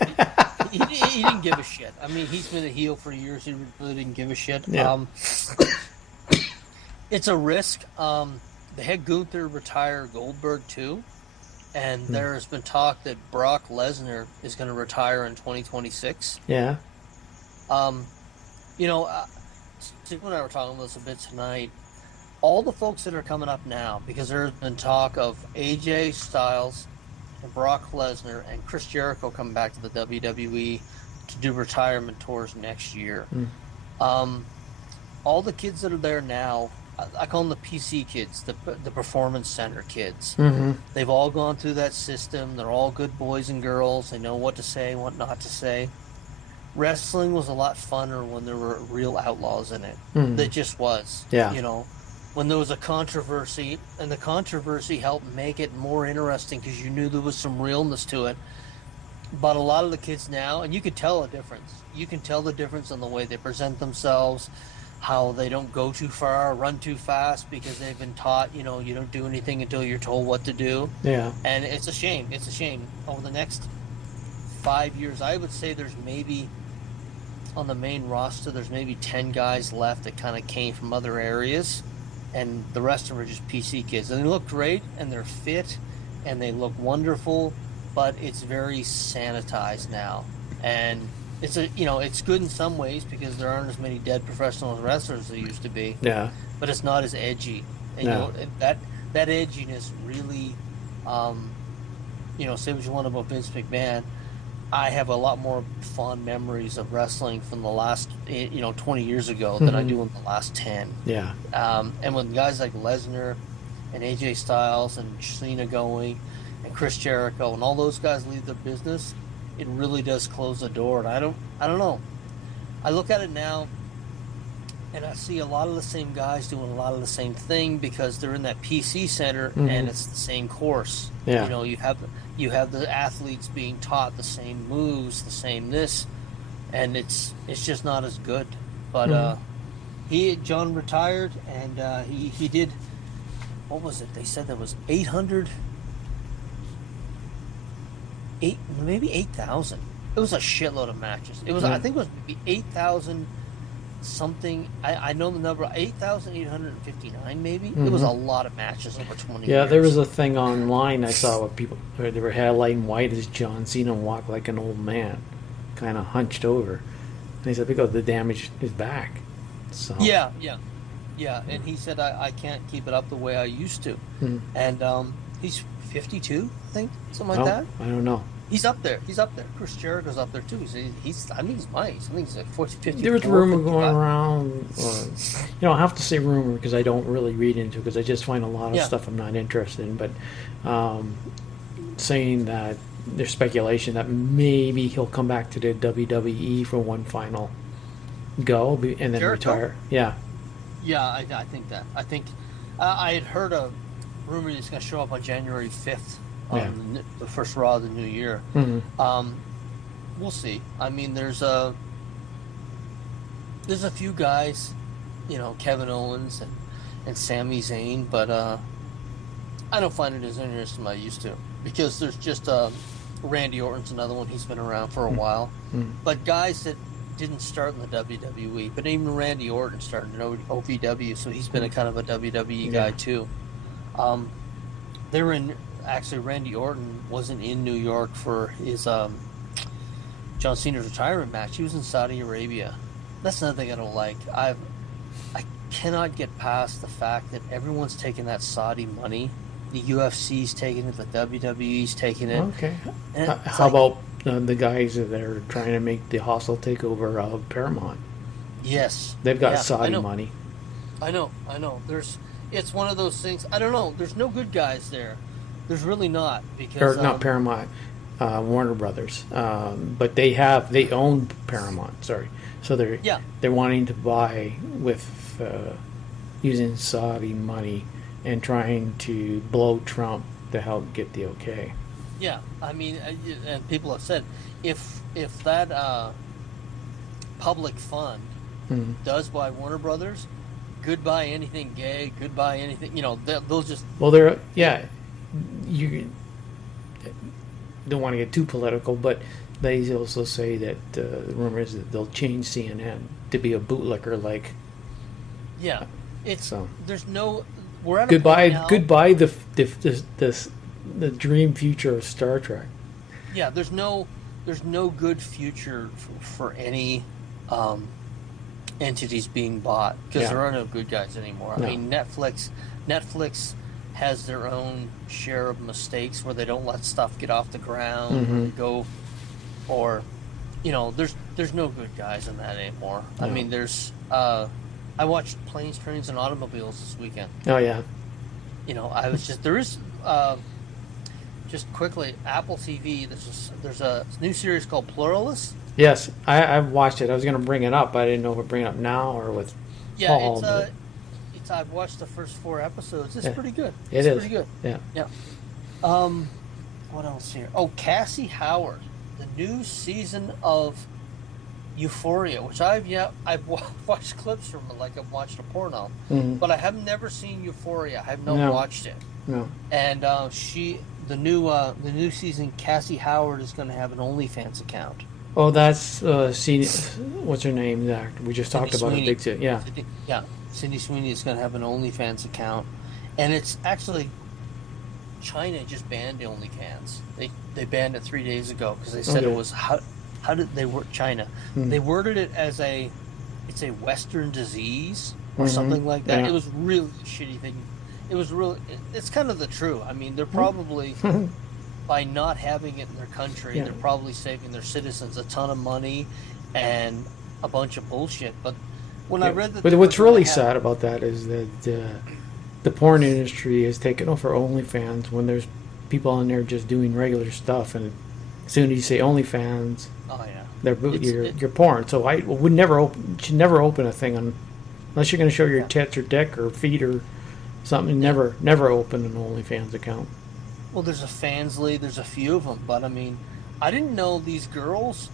he didn't give a shit. I mean, he's been a heel for years. He really didn't give a shit. Yeah. It's a risk. They had Gunther retire Goldberg, too. And there has been talk that Brock Lesnar is going to retire in 2026. Yeah. You know, Steve and I were talking about this a bit tonight. All the folks that are coming up now, because there's been talk of AJ Styles and Brock Lesnar and Chris Jericho coming back to the WWE to do retirement tours next year. All the kids that are there now, I call them the PC kids, the Performance Center kids. Mm-hmm. They've all gone through that system. They're all good boys and girls. They know what to say and what not to say. Wrestling was a lot funner when there were real outlaws in it. There just was. Yeah. You know, when there was a controversy, and the controversy helped make it more interesting because you knew there was some realness to it. But a lot of the kids now, and you could tell a difference. You can tell the difference in the way they present themselves, how they don't go too far, run too fast, because they've been taught, you know, you don't do anything until you're told what to do. Yeah. And it's a shame. It's a shame. Over the next 5 years, I would say there's maybe, on the main roster, there's maybe 10 guys left that kind of came from other areas, and the rest of them are just PC kids. And they look great, and they're fit, and they look wonderful, but it's very sanitized now. And it's it's good in some ways because there aren't as many dead professional wrestlers as there used to be. Yeah. But it's not as edgy. And No. you know, that edginess really, say what you want about Vince McMahon, I have a lot more fond memories of wrestling from the last 20 years ago than I do in the last 10. Yeah. And when guys like Lesnar and AJ Styles and Cena going and Chris Jericho and all those guys leave their business, it really does close the door. And I don't know. I look at it now, and I see a lot of the same guys doing a lot of the same thing because they're in that PC center and it's the same course. Yeah. You know, you have the athletes being taught the same moves, the same this, and it's just not as good. But John retired, and he did. What was it? They said there was 8,000. It was a shitload of matches. It was I think it was maybe 8,000 something. I know the number 8,859 maybe. It was a lot of matches over 20 years. Yeah, there was a thing online I saw where people they were highlighting why does John Cena walk like an old man, kind of hunched over. And he said because the damage is back. So Yeah. And he said I can't keep it up the way I used to. And he's 52, I think, something like that. I don't know. He's up there. Chris Jericho's up there too. He's I think he's my age. I think he's like 40, 50. There was rumor going around. I have to say rumor because I don't really read into it because I just find a lot of stuff I'm not interested in. But saying that there's speculation that maybe he'll come back to the WWE for one final go and then Jericho? retire. Yeah. Yeah, I think that. I think I had heard a rumor he's going to show up on January 5th on the first Raw of the new year. We'll see. I mean, there's a few guys, Kevin Owens and Sami Zayn, but I don't find it as interesting as I used to because there's just Randy Orton's another one. He's been around for a while, but guys that didn't start in the WWE, but even Randy Orton started in OVW, so he's been a kind of a WWE guy too. They were in. Actually, Randy Orton wasn't in New York for his John Cena's retirement match. He was in Saudi Arabia. That's another thing I don't like. I cannot get past the fact that everyone's taking that Saudi money. The UFC's taking it. The WWE's taking it. Okay. How about the guys that are trying to make the hostile takeover of Paramount? Yes. They've got Saudi money. I know. It's one of those things. I don't know. There's no good guys there. There's really not because not Paramount, Warner Brothers. But they own Paramount. Sorry, so they're wanting to buy with using Saudi money and trying to blow Trump to help get the okay. Yeah, I mean, and people have said if that public fund does buy Warner Brothers, goodbye anything gay, goodbye anything. They'll just you don't want to get too political, but they also say that the rumor is that they'll change CNN to be a bootlicker like. Yeah, there's no. We're at goodbye a point now, goodbye the dream future of Star Trek. Yeah, there's no good future for any entities being bought because there are no good guys anymore. No. I mean, Netflix has their own share of mistakes where they don't let stuff get off the ground and go, or there's no good guys in that anymore. No. I mean, there's I watched Planes, Trains, and Automobiles this weekend. Oh yeah. I was just quickly, Apple TV. There's a new series called Pluralist. Yes, I've watched it. I was going to bring it up, but I didn't know if we'd bring it up now or with Paul. I've watched the first 4 episodes. It's pretty good. It's pretty good. Yeah. What else here? Oh, Cassie Howard, the new season of Euphoria, which I've watched clips from it like I've watched a porno, but I have never seen Euphoria. I have not watched it. No. And the new season, Cassie Howard is going to have an OnlyFans account. Oh, that's Cena. What's her name? The actor we just talked about. Sweeney. Yeah. Cindy Sweeney is going to have an OnlyFans account, and it's actually China just banned OnlyFans. They banned it 3 days ago because they said it was how did they work China? They worded it as it's a Western disease or something like that. It was really a shitty thing. It's kind of the truth. I mean, they're probably by not having it in their country, they're probably saving their citizens a ton of money and a bunch of bullshit. But when I read that, but what's really sad about that is that the porn industry has taken over OnlyFans when there's people on there just doing regular stuff, and As soon as you say OnlyFans, Oh yeah. you're porn. So I would never should never open a thing on unless you're going to show your tits or dick or feet or something. Never open an OnlyFans account. Well, there's a Fansly, there's a few of them, but I mean, I didn't know these girls.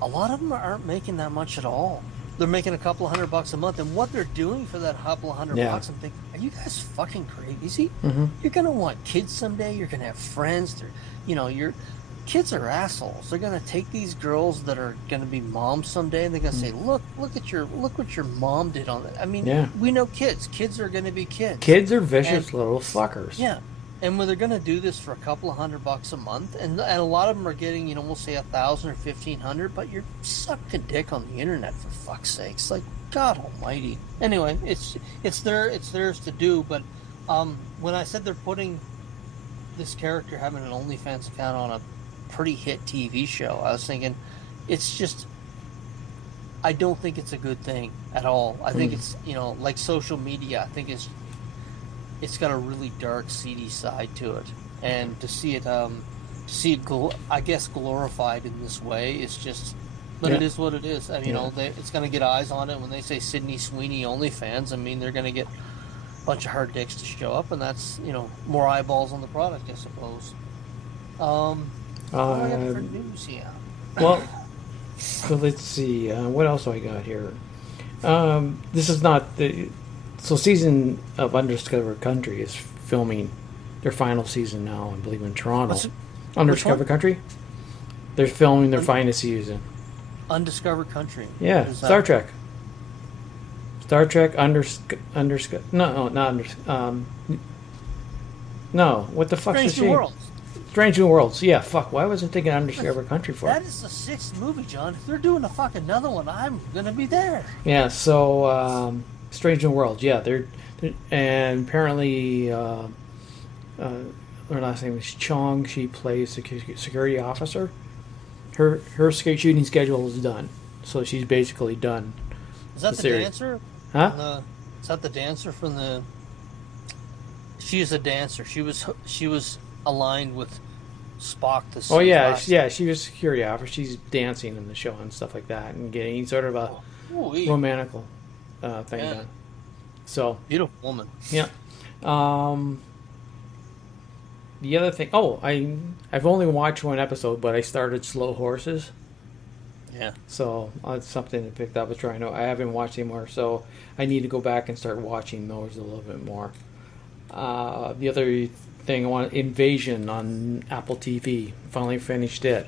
A lot of them aren't making that much at all. They're making a couple of $100 a month, and what they're doing for that couple of $100 bucks, I'm thinking, are you guys fucking crazy? Mm-hmm. You're gonna want kids someday. You're gonna have friends. Your kids are assholes. They're gonna take these girls that are gonna be moms someday, and they're gonna say, look what your mom did on it. I mean, we know kids. Kids are gonna be kids. Kids are vicious little fuckers. Yeah. And when they're going to do this for a couple of $100 a month, and a lot of them are getting, we'll say $1,000 or $1,500, but you're sucking dick on the internet for fuck's sakes. Like, God Almighty. Anyway, it's theirs to do. But when I said they're putting this character having an OnlyFans account on a pretty hit TV show, I was thinking, it's just, I don't think it's a good thing at all. I think it's like social media. I think it's got a really dark, seedy side to it, and to see it, I guess, glorified in this way is just. But it is what it is. I mean, it's going to get eyes on it. When they say Sydney Sweeney OnlyFans, I mean, they're going to get a bunch of hard dicks to show up, and that's more eyeballs on the product, I suppose. What do I got for news here? Well, so let's see. What else do I got here? This is not the. So season of Undiscovered Country is filming their final season now, I believe, in Toronto. Undiscovered Country? They're filming their final season. Undiscovered Country? Yeah, Star Trek. Star Trek no, what the fuck's Strange New Worlds. Strange New Worlds. Yeah, fuck. Why wasn't thinking Undiscovered Country for? That is the 6th movie, John. If they're doing another one, I'm gonna be there. Yeah. So Strange New Worlds. Yeah, they're and apparently her last name is Chong. She plays security officer. Her shooting schedule is done, so she's basically done. Is that the dancer? Huh? Is that the dancer from the? She is a dancer. She was aligned with Spock. Oh yeah, she was security officer. She's dancing in the show and stuff like that, and getting sort of a romantical thing done. So beautiful woman. Yeah. The other thing. Oh, I've only watched one episode, but I started Slow Horses. Yeah. So it's something to pick up. I haven't watched anymore, so I need to go back and start watching those a little bit more. The other thing I want, Invasion on Apple TV. Finally finished it.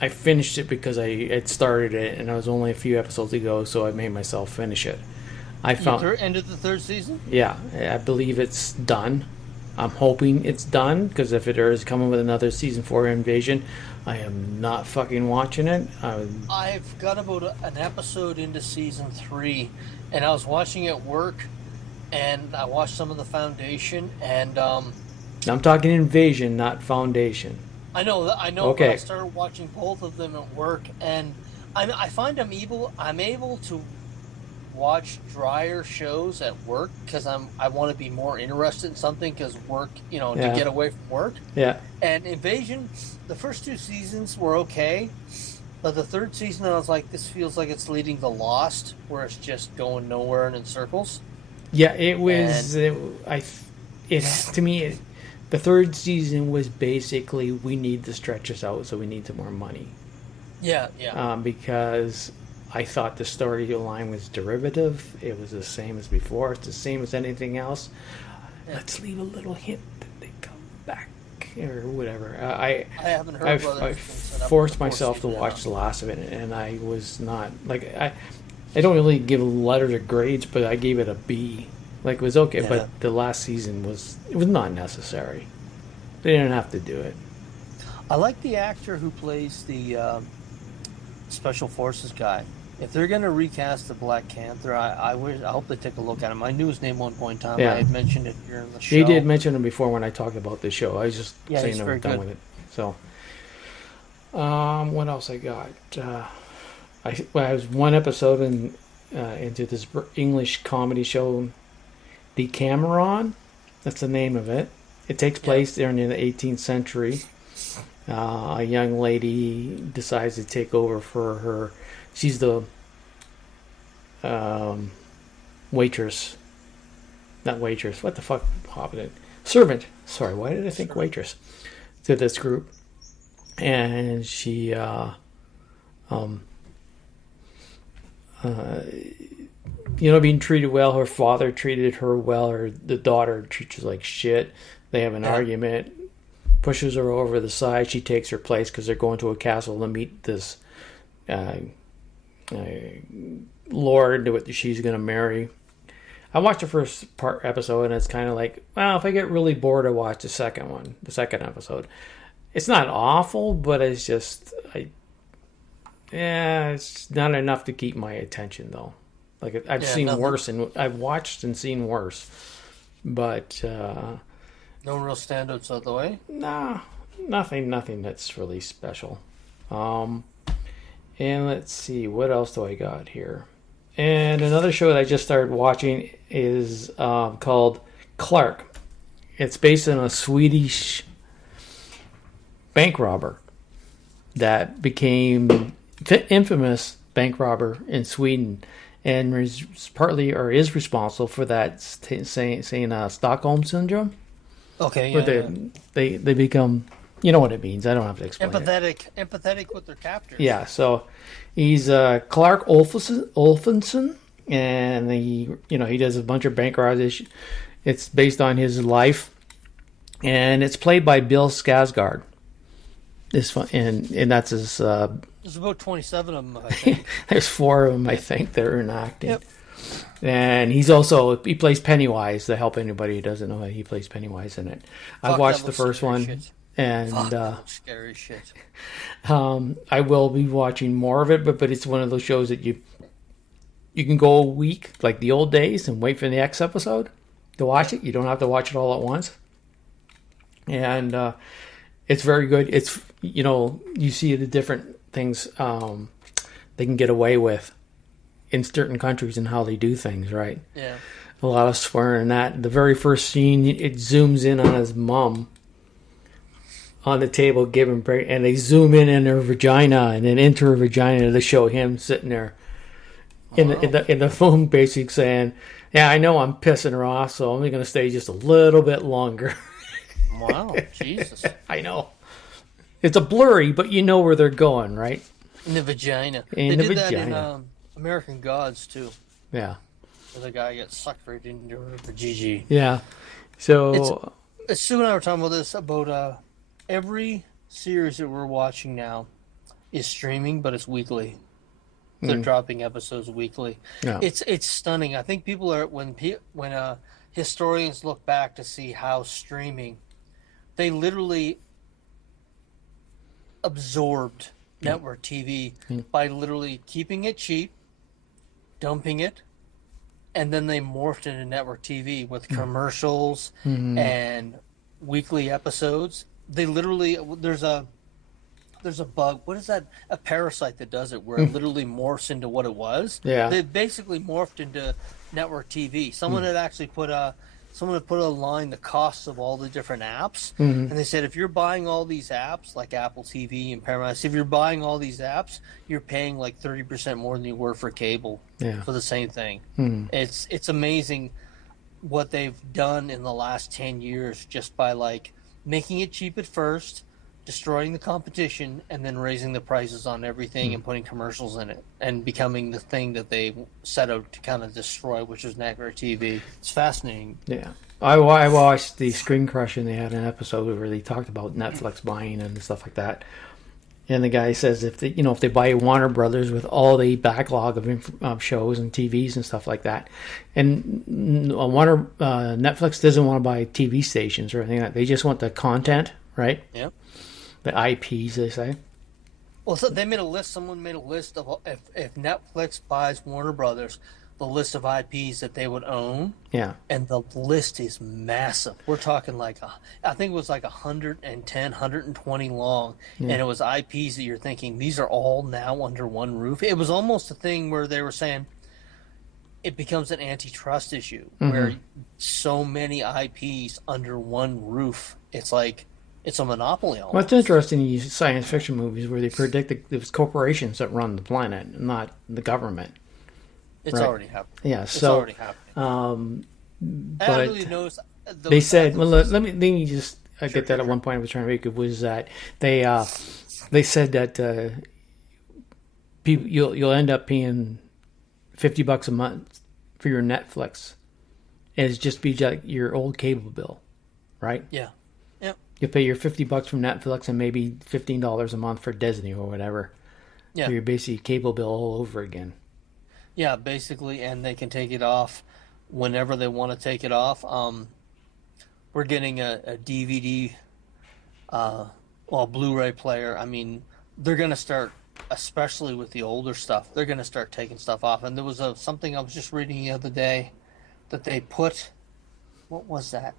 I finished it because I had started it and I was only a few episodes ago, so I made myself finish it. End of the 3rd season? Yeah, I believe it's done. I'm hoping it's done, because if it is coming with another season 4 Invasion, I am not fucking watching it. I've got about an episode into season 3, and I was watching it at work, and I watched some of the Foundation, and I'm talking Invasion, not Foundation. I know. Okay. But I started watching both of them at work, and I find I'm able to watch drier shows at work because I want to be more interested in something because work, to get away from work. Yeah. And Invasion, the first 2 seasons were okay, but the 3rd season I was like, this feels like it's leading to Lost, where it's just going nowhere and in circles. Yeah, it was. To me, the 3rd season was basically we need to stretch this out, so we need some more money. Yeah. Because I thought the storyline was derivative. It was the same as before. It's the same as anything else. Yeah. Let's leave a little hint that they come back or whatever. I haven't heard. I forced myself to watch the last of it, and I was not like I don't really give letters or grades, but I gave it a B. Like it was okay, but the last season was not necessary. They didn't have to do it. I like the actor who plays the Special Forces guy. If they're going to recast the Black Panther, I hope they take a look at him. I knew his name one point in time. I had mentioned it here in the show. They did mention him before when I talked about the show. I was just saying I'm done with it. So, what else I got? I was one episode into this English comedy show, Decameron. That's the name of it. It takes place during the 18th century. a young lady decides to take over for her. She's the waitress. Not waitress. What the fuck happened? It? Servant. Sorry, why did I think waitress? To this group. And she being treated well. Her father treated her well. Or the daughter treats her like shit. They have an argument. Pushes her over the side. She takes her place because they're going to a castle to meet this lord that she's going to marry. I watched the first episode, and it's kind of like, well, if I get really bored, I watch the second episode. It's not awful, but it's just, it's not enough to keep my attention, though. Like, I've seen worse, and I've watched and seen worse. But, no real standouts out the way? Nah, nothing that's really special. And let's see, what else do I got here? And another show that I just started watching is called Clark. It's based on a Swedish bank robber that became infamous bank robber in Sweden, and is responsible for that saying Stockholm syndrome. Okay, where they become, you know what it means. I don't have to explain. Empathetic with their captors. Yeah, so he's Clark Olfenson, and he does a bunch of bank robberies. It's based on his life, and it's played by Bill Skarsgård. This fun, and that's his. There's about 27 of them, I think. There's 4 of them, I think, that are enacting. Yep. And he plays Pennywise. To help anybody who doesn't know, he plays Pennywise in it. I've watched the first one, shit. And scary shit. I will be watching more of it, but it's one of those shows that you can go a week like the old days and wait for the next episode to watch it. You don't have to watch it all at once, and it's very good. It's you see the different things they can get away with in certain countries and how they do things, right? Yeah. A lot of swearing and that. The very first scene, it zooms in on his mom on the table giving break, and they zoom in her vagina and then into her vagina to show him sitting there in the phone, basically saying, "Yeah, I know I'm pissing her off, so I'm only going to stay just a little bit longer." Wow, Jesus! I know it's a blurry, but you know where they're going, right? In the vagina. They did that in American Gods too. Yeah. Where the guy gets sucked right into her GG. Yeah. So Sue and I were talking about this about every series that we're watching now is streaming, but it's weekly. They're dropping episodes weekly. Yeah. It's stunning. I think people are when historians look back to see how streaming, they literally absorbed network TV by literally keeping it cheap, dumping it, and then they morphed into network TV with commercials and weekly episodes. They literally there's a bug. What is that? A parasite that does it, where it literally morphs into what it was. Yeah. They basically morphed into network TV. Someone had actually put a line the costs of all the different apps, and they said if you're buying all these apps like Apple TV and Paramount, if you're buying all these apps, you're paying like 30% more than you were for cable for the same thing. It's amazing what they've done in the last 10 years just by like making it cheap at first, destroying the competition, and then raising the prices on everything and putting commercials in it and becoming the thing that they set out to kind of destroy, which is network TV. It's fascinating. Yeah. I watched the Screen Crush, and they had an episode where they talked about Netflix buying and stuff like that. And the guy says if they buy Warner Brothers with all the backlog of shows and TVs and stuff like that, and Netflix doesn't want to buy TV stations or anything like that. They just want the content, right? Yep. The IPs, they say. Well, so they made a list. Someone made a list of if Netflix buys Warner Brothers, the list of IPs that they would own. Yeah. And the list is massive. We're talking like I think it was like 110, 120 long, and it was IPs that you're thinking these are all now under one roof. It was almost a thing where they were saying it becomes an antitrust issue where so many IPs under one roof. It's like It's a monopoly almost. Well, it's interesting in these science fiction movies where they predict that it's corporations that run the planet, not the government. It's already happening. Yeah, it's so already happening. but I really noticed they said, well, let me just get that at one point I was trying to make it was that they said that people you'll end up paying $50 a month for your Netflix. It's just be like your old cable bill, right? Yeah. Yep. You pay your $50 from Netflix and maybe $15 a month for Disney or whatever. Yeah. So you're basically cable bill all over again. Yeah, basically, and they can take it off whenever they want to take it off. We're getting a DVD, Blu-ray player. I mean, they're going to start, especially with the older stuff, they're going to start taking stuff off. And there was something I was just reading the other day that they put, what was that?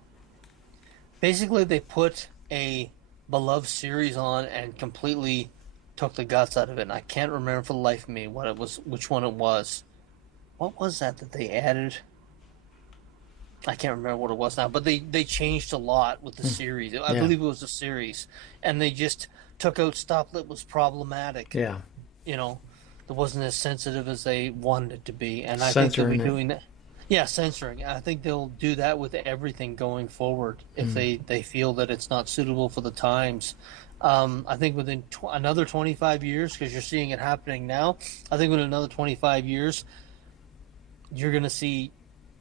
Basically, they put a beloved series on and completely took the guts out of it. And I can't remember for the life of me what it was, which one it was. What was that they added? I can't remember what it was now, but they changed a lot with the series. I believe it was a series, and they just took out stuff that was problematic. Yeah. You know, that wasn't as sensitive as they wanted it to be, and I Censoring think they'll be doing that. Yeah, censoring. I think they'll do that with everything going forward if they feel that it's not suitable for the times. I think within another 25 years, because you're seeing it happening now, I think within another 25 years, you're going to see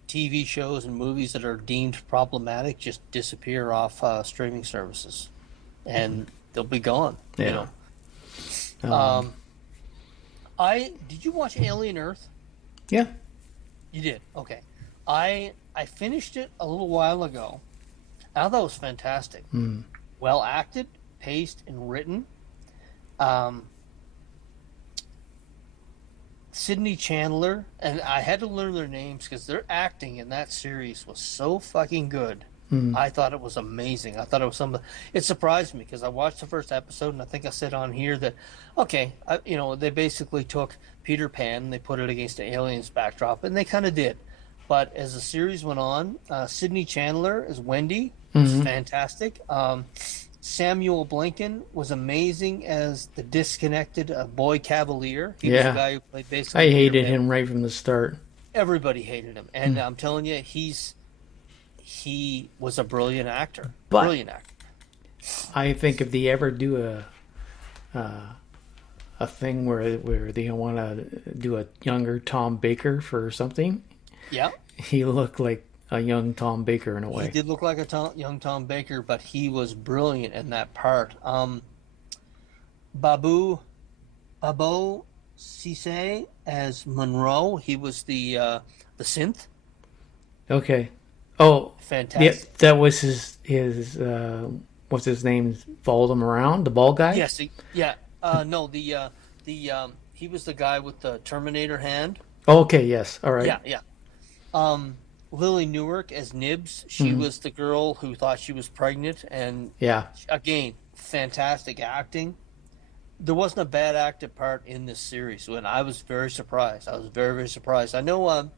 TV shows and movies that are deemed problematic just disappear off streaming services, and they'll be gone. Yeah. You know. Did you watch Alien Earth? Yeah. You did? Okay. I finished it a little while ago. I thought it was fantastic. Well acted, paced, and written. Sydney Chandler, and I had to learn their names because their acting in that series was so fucking good. I thought it was amazing. I thought it was something. It surprised me because I watched the first episode, and I think I said on here that, they basically took Peter Pan and they put it against the aliens backdrop, and they kind of did. But as the series went on, Sydney Chandler as Wendy was fantastic. Samuel Blinken was amazing as the disconnected boy Cavalier. He was the guy who played basically. I hated him right from the start. Everybody hated him, and I'm telling you, he was a brilliant actor. I think if they ever do a thing where they want to do a younger Tom Baker for something, he looked like a young Tom Baker in a way. He did look like a young Tom Baker, but he was brilliant in that part. Babo Cisse as Monroe. He was the synth. Okay. Oh, fantastic. Yeah, that was his what's his name? Followed him around, the bald guy. Yes. He was the guy with the Terminator hand. Oh, okay. Yes. All right. Yeah. Lily Newark as Nibs. She was the girl who thought she was pregnant, and again, fantastic acting. There wasn't a bad acted part in this series, and I was very surprised. I was very, very surprised. I know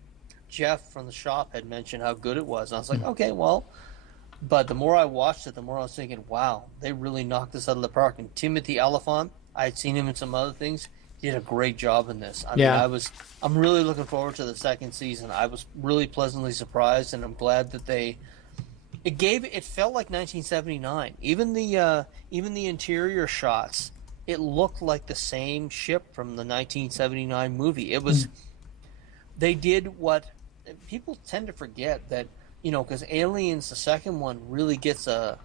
Jeff from the shop had mentioned how good it was, and I was like, okay, well, but the more I watched it, the more I was thinking, wow, they really knocked this out of the park. And Timothy Olyphant, I had seen him in some other things. He did a great job in this. I mean, I'm really looking forward to the second season. I was really pleasantly surprised, and I'm glad that it felt like 1979. Even the interior shots, it looked like the same ship from the 1979 movie. It was, they did what people tend to forget, that, because Aliens, the second one, really gets the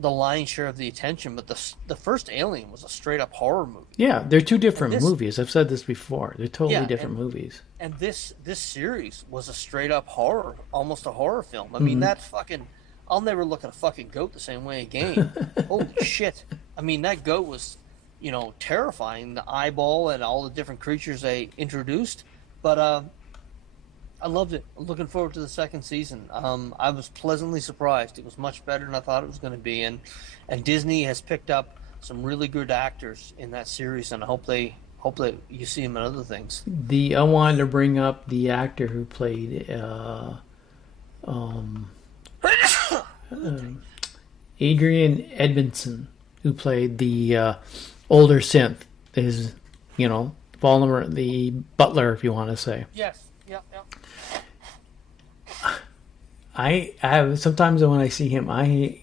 lion's share of the attention, but the first Alien was a straight up horror movie. Yeah, they're two different movies. I've said this before. They're totally different movies. And this series was a straight up horror, almost a horror film. I mean, that fucking, I'll never look at a fucking goat the same way again. Holy shit. I mean, that goat was, terrifying, the eyeball and all the different creatures they introduced. But I loved it. I'm looking forward to the second season. I was pleasantly surprised. It was much better than I thought it was going to be. And Disney has picked up some really good actors in that series, and I hope that you see them in other things. I wanted to bring up the actor who played Adrian Edmondson, who played the older synth, is, Voldemort, the butler, if you want to say. Yes. Yep. I have sometimes when I see him, I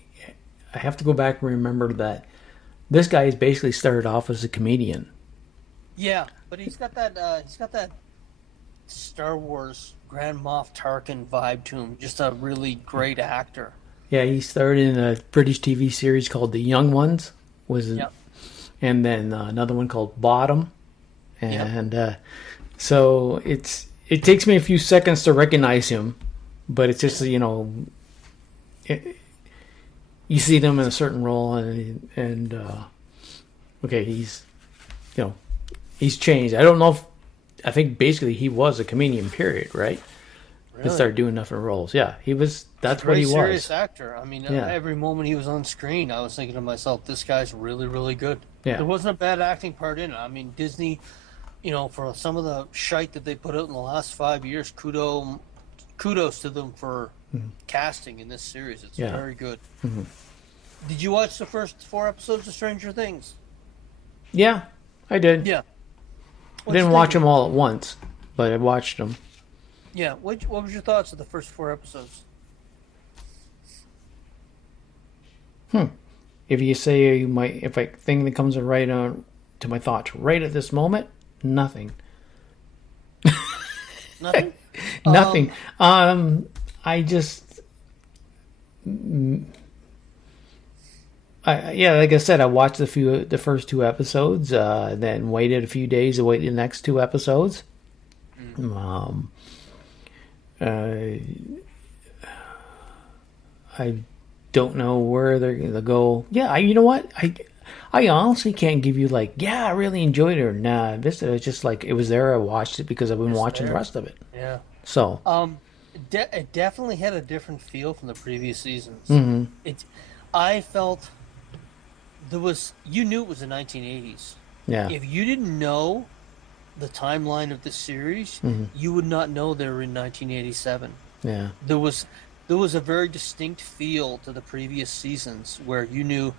have to go back and remember that this guy has basically started off as a comedian. Yeah, but he's got that Star Wars Grand Moff Tarkin vibe to him. Just a really great actor. Yeah, he starred in a British TV series called The Young Ones, and then another one called Bottom, and so it takes me a few seconds to recognize him, but it's just you see them in a certain role, and okay, he's changed. I don't know I think basically he was a comedian, period, right? Really? And started doing different roles. Yeah, he was. That's what he was. Serious actor. I mean, every moment he was on screen, I was thinking to myself, "This guy's really, really good." Yeah. There wasn't a bad acting part in it. I mean, Disney, for some of the shite that they put out in the last 5 years, kudos to them for casting in this series. It's very good. Mm-hmm. Did you watch the first 4 episodes of Stranger Things? Yeah, I did. Yeah. I didn't watch them all at once, but I watched them. Yeah. What was your thoughts of the first 4 episodes? If you say if I think that comes right on to my thoughts right at this moment, nothing. Nothing. Nothing. I just. Like I said, I watched the first 2 episodes, then waited a few days to wait the next 2 episodes. I don't know where they're gonna go. Yeah, you know what? I honestly can't give you I really enjoyed it or nah. This is just it was there. I watched it because I've been watching the rest of it. Yeah. So. It definitely had a different feel from the previous seasons. Mm-hmm. I felt you knew it was the 1980s. Yeah. If you didn't know the timeline of the series, you would not know they were in 1987. Yeah. There was a very distinct feel to the previous seasons where you knew,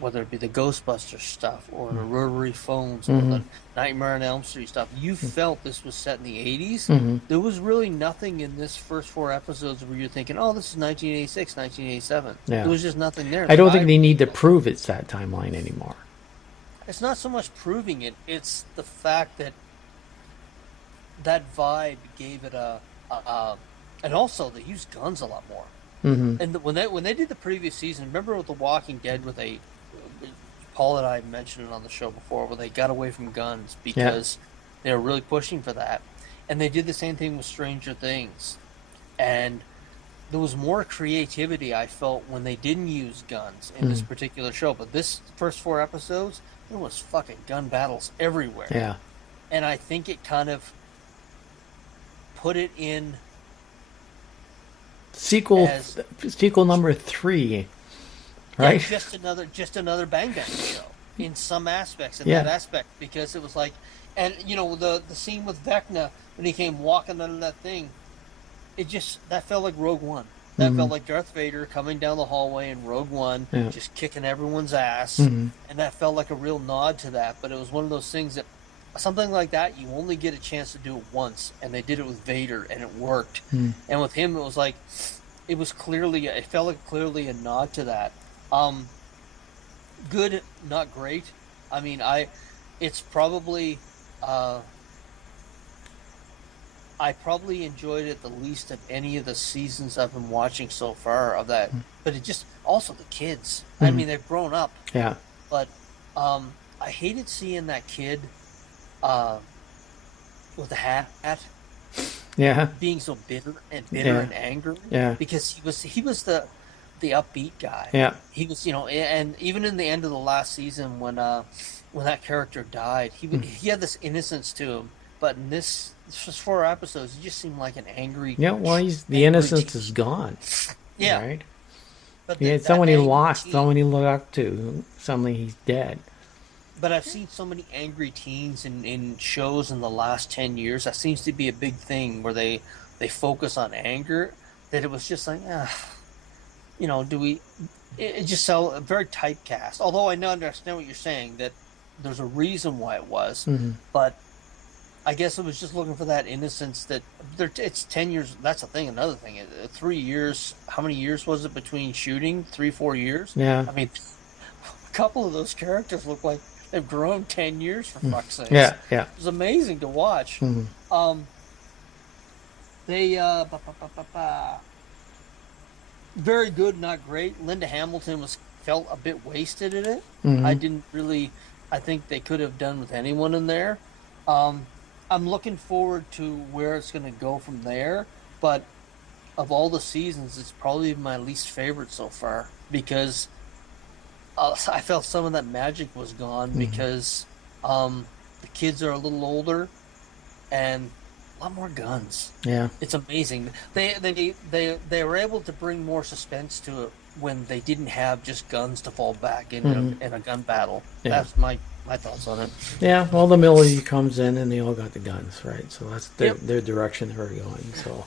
whether it be the Ghostbusters stuff or the rotary phones or the Nightmare on Elm Street stuff, you felt this was set in the 80s. There was really nothing in this first 4 episodes where you're thinking, oh, this is 1986, 1987. Yeah. There was just nothing there. I don't think they need to prove it's that timeline anymore. It's not so much proving it, it's the fact that vibe gave it and also they used guns a lot more. And when they did the previous season, remember with The Walking Dead, Paul and I mentioned it on the show before, where they got away from guns because they were really pushing for that. And they did the same thing with Stranger Things. And there was more creativity, I felt, when they didn't use guns in this particular show. But this first 4 episodes, there was fucking gun battles everywhere. Yeah. And I think it kind of put it in sequel number 3, right? Yeah, just another Bang Bang show in some aspects, that aspect, because it was and the scene with Vecna when he came walking under that thing, that felt like Rogue One. That felt like Darth Vader coming down the hallway in Rogue One, just kicking everyone's ass, and that felt like a real nod to that. But it was one of those things that something like that you only get a chance to do it once, and they did it with Vader, and it worked. And with him, it was it felt like clearly a nod to that. Good, not great. I mean, it's probably I probably enjoyed it the least of any of the seasons I've been watching so far of that. But it just also the kids. I mean, they've grown up. Yeah. But I hated seeing that kid with the hat. Yeah. Being so bitter and angry. Yeah. Because he was the upbeat guy. Yeah. He was, and even in the end of the last season when that character died, he had this innocence to him. But in this just 4 episodes, he just seemed like an angry. Yeah, well, the innocence is gone. Yeah. Right. But he had someone he lost, someone he looked up to. Suddenly he's dead. But I've seen so many angry teens in shows in the last 10 years. That seems to be a big thing where they focus on anger. That it was just like, do we? It just so very typecast. Although I understand what you're saying, that there's a reason why it was, but I guess it was just looking for that innocence that it's 10 years. That's the thing. Another thing, 3 years. How many years was it between shooting? 3-4 years. Yeah. I mean, a couple of those characters look like they've grown 10 years for fuck's sake. Yeah. It was amazing to watch. They very good, not great. Linda Hamilton felt a bit wasted in it. I think they could have done with anyone in there. I'm looking forward to where it's going to go from there, but of all the seasons, it's probably my least favorite so far because I felt some of that magic was gone because the kids are a little older and a lot more guns. Yeah, it's amazing. They were able to bring more suspense to it when they didn't have just guns to fall back in a gun battle. Yeah. That's my thoughts on it. Yeah, well, the military comes in and they all got the guns, right? So that's their direction they were going. So,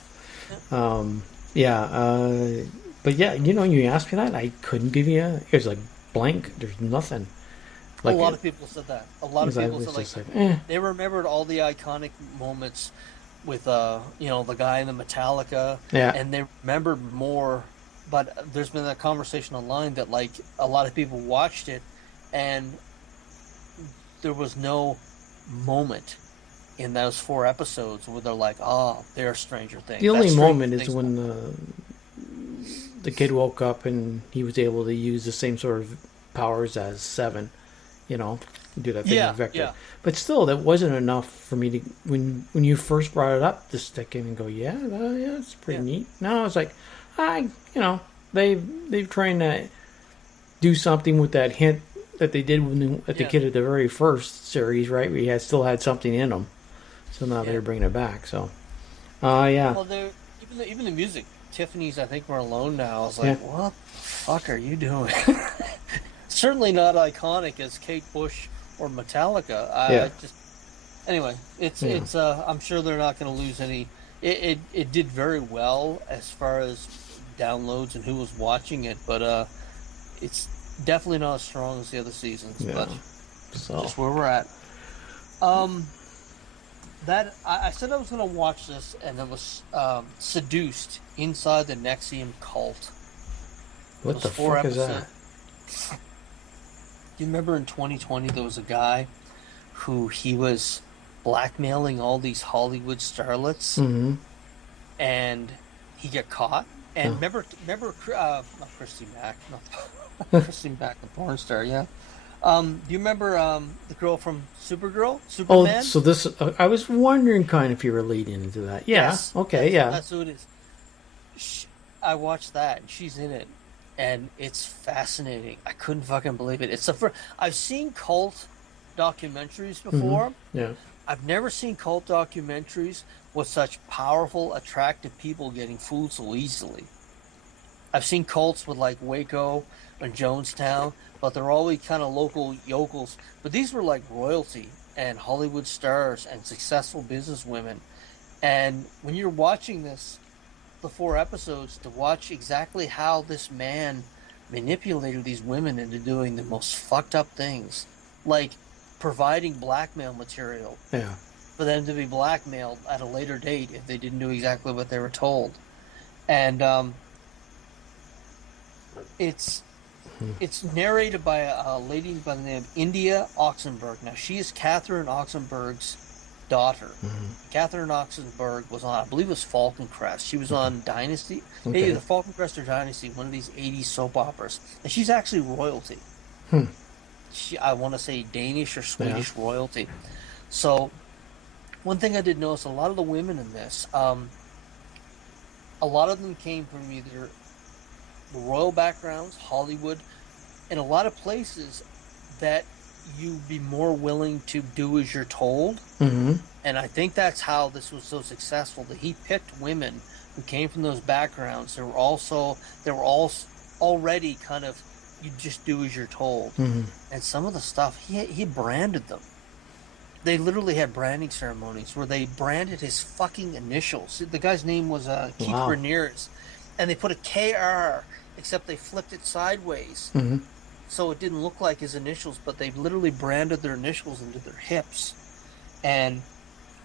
but yeah, you asked me that, I couldn't give you. It was like blank. There's nothing. Like, a lot of people said that. A lot of people said they remembered all the iconic moments with the guy in the Metallica, and they remembered more. But there's been that conversation online that like a lot of people watched it and there was no moment in those 4 episodes where they're like, there's Stranger Things. The only moment is when the kid woke up and he was able to use the same sort of powers as Seven, do that thing with Vector. Yeah. But still, that wasn't enough for me to, when you first brought it up, to stick in and go, it's pretty neat. No, it's like, they've trying to do something with that hint that they did at the kid at the very first series, right? We still had something in them, so now they're bringing it back. So, Well, even the music, Tiffany's, I think we're alone now. I was like, what the fuck are you doing? Certainly not iconic as Kate Bush or Metallica. Anyway, it's I'm sure they're not going to lose any. It did very well as far as downloads and who was watching it, but it's definitely not as strong as the other seasons. But just where we're at. I said I was going to watch this, and it was Seduced Inside the NXIVM Cult. What the fuck is that? Do you remember in 2020 there was a guy who he was blackmailing all these Hollywood starlets, and he got caught. And remember, not Christy Mack, not Christy Mack, the porn star, yeah. Do you remember the girl from Supergirl, Superman? Oh, so this, I was wondering kind of if you were leading into that. Yeah, yes, okay, that's who it is. I watched that, and she's in it, and it's fascinating. I couldn't fucking believe it. It's the first. I've seen cult documentaries before. Yeah. I've never seen cult documentaries with such powerful, attractive people getting fooled so easily. I've seen cults with like Waco and Jonestown, but they're always kind of local yokels. But these were like royalty and Hollywood stars and successful businesswomen. And when you're watching this, the 4 episodes, to watch exactly how this man manipulated these women into doing the most fucked up things, like providing blackmail material for them to be blackmailed at a later date if they didn't do exactly what they were told. And it's narrated by a lady by the name of India Oxenberg. Now, she is Catherine Oxenberg's daughter. Catherine Oxenberg was on, I believe it was Falcon Crest. She was on Dynasty. Maybe the Falcon Crest or Dynasty, one of these 80s soap operas. And she's actually royalty. I want to say Danish or Swedish royalty. So, one thing I did notice, a lot of the women in this, a lot of them came from either royal backgrounds, Hollywood, and a lot of places that you'd be more willing to do as you're told. And I think that's how this was so successful, that he picked women who came from those backgrounds. They were all already kind of, you just do as you're told. And some of the stuff, he branded them. They literally had branding ceremonies where they branded his fucking initials. The guy's name was Keith Ramirez, and they put a KR except they flipped it sideways. Mm-hmm. So it didn't look like his initials, but they literally branded their initials into their hips. And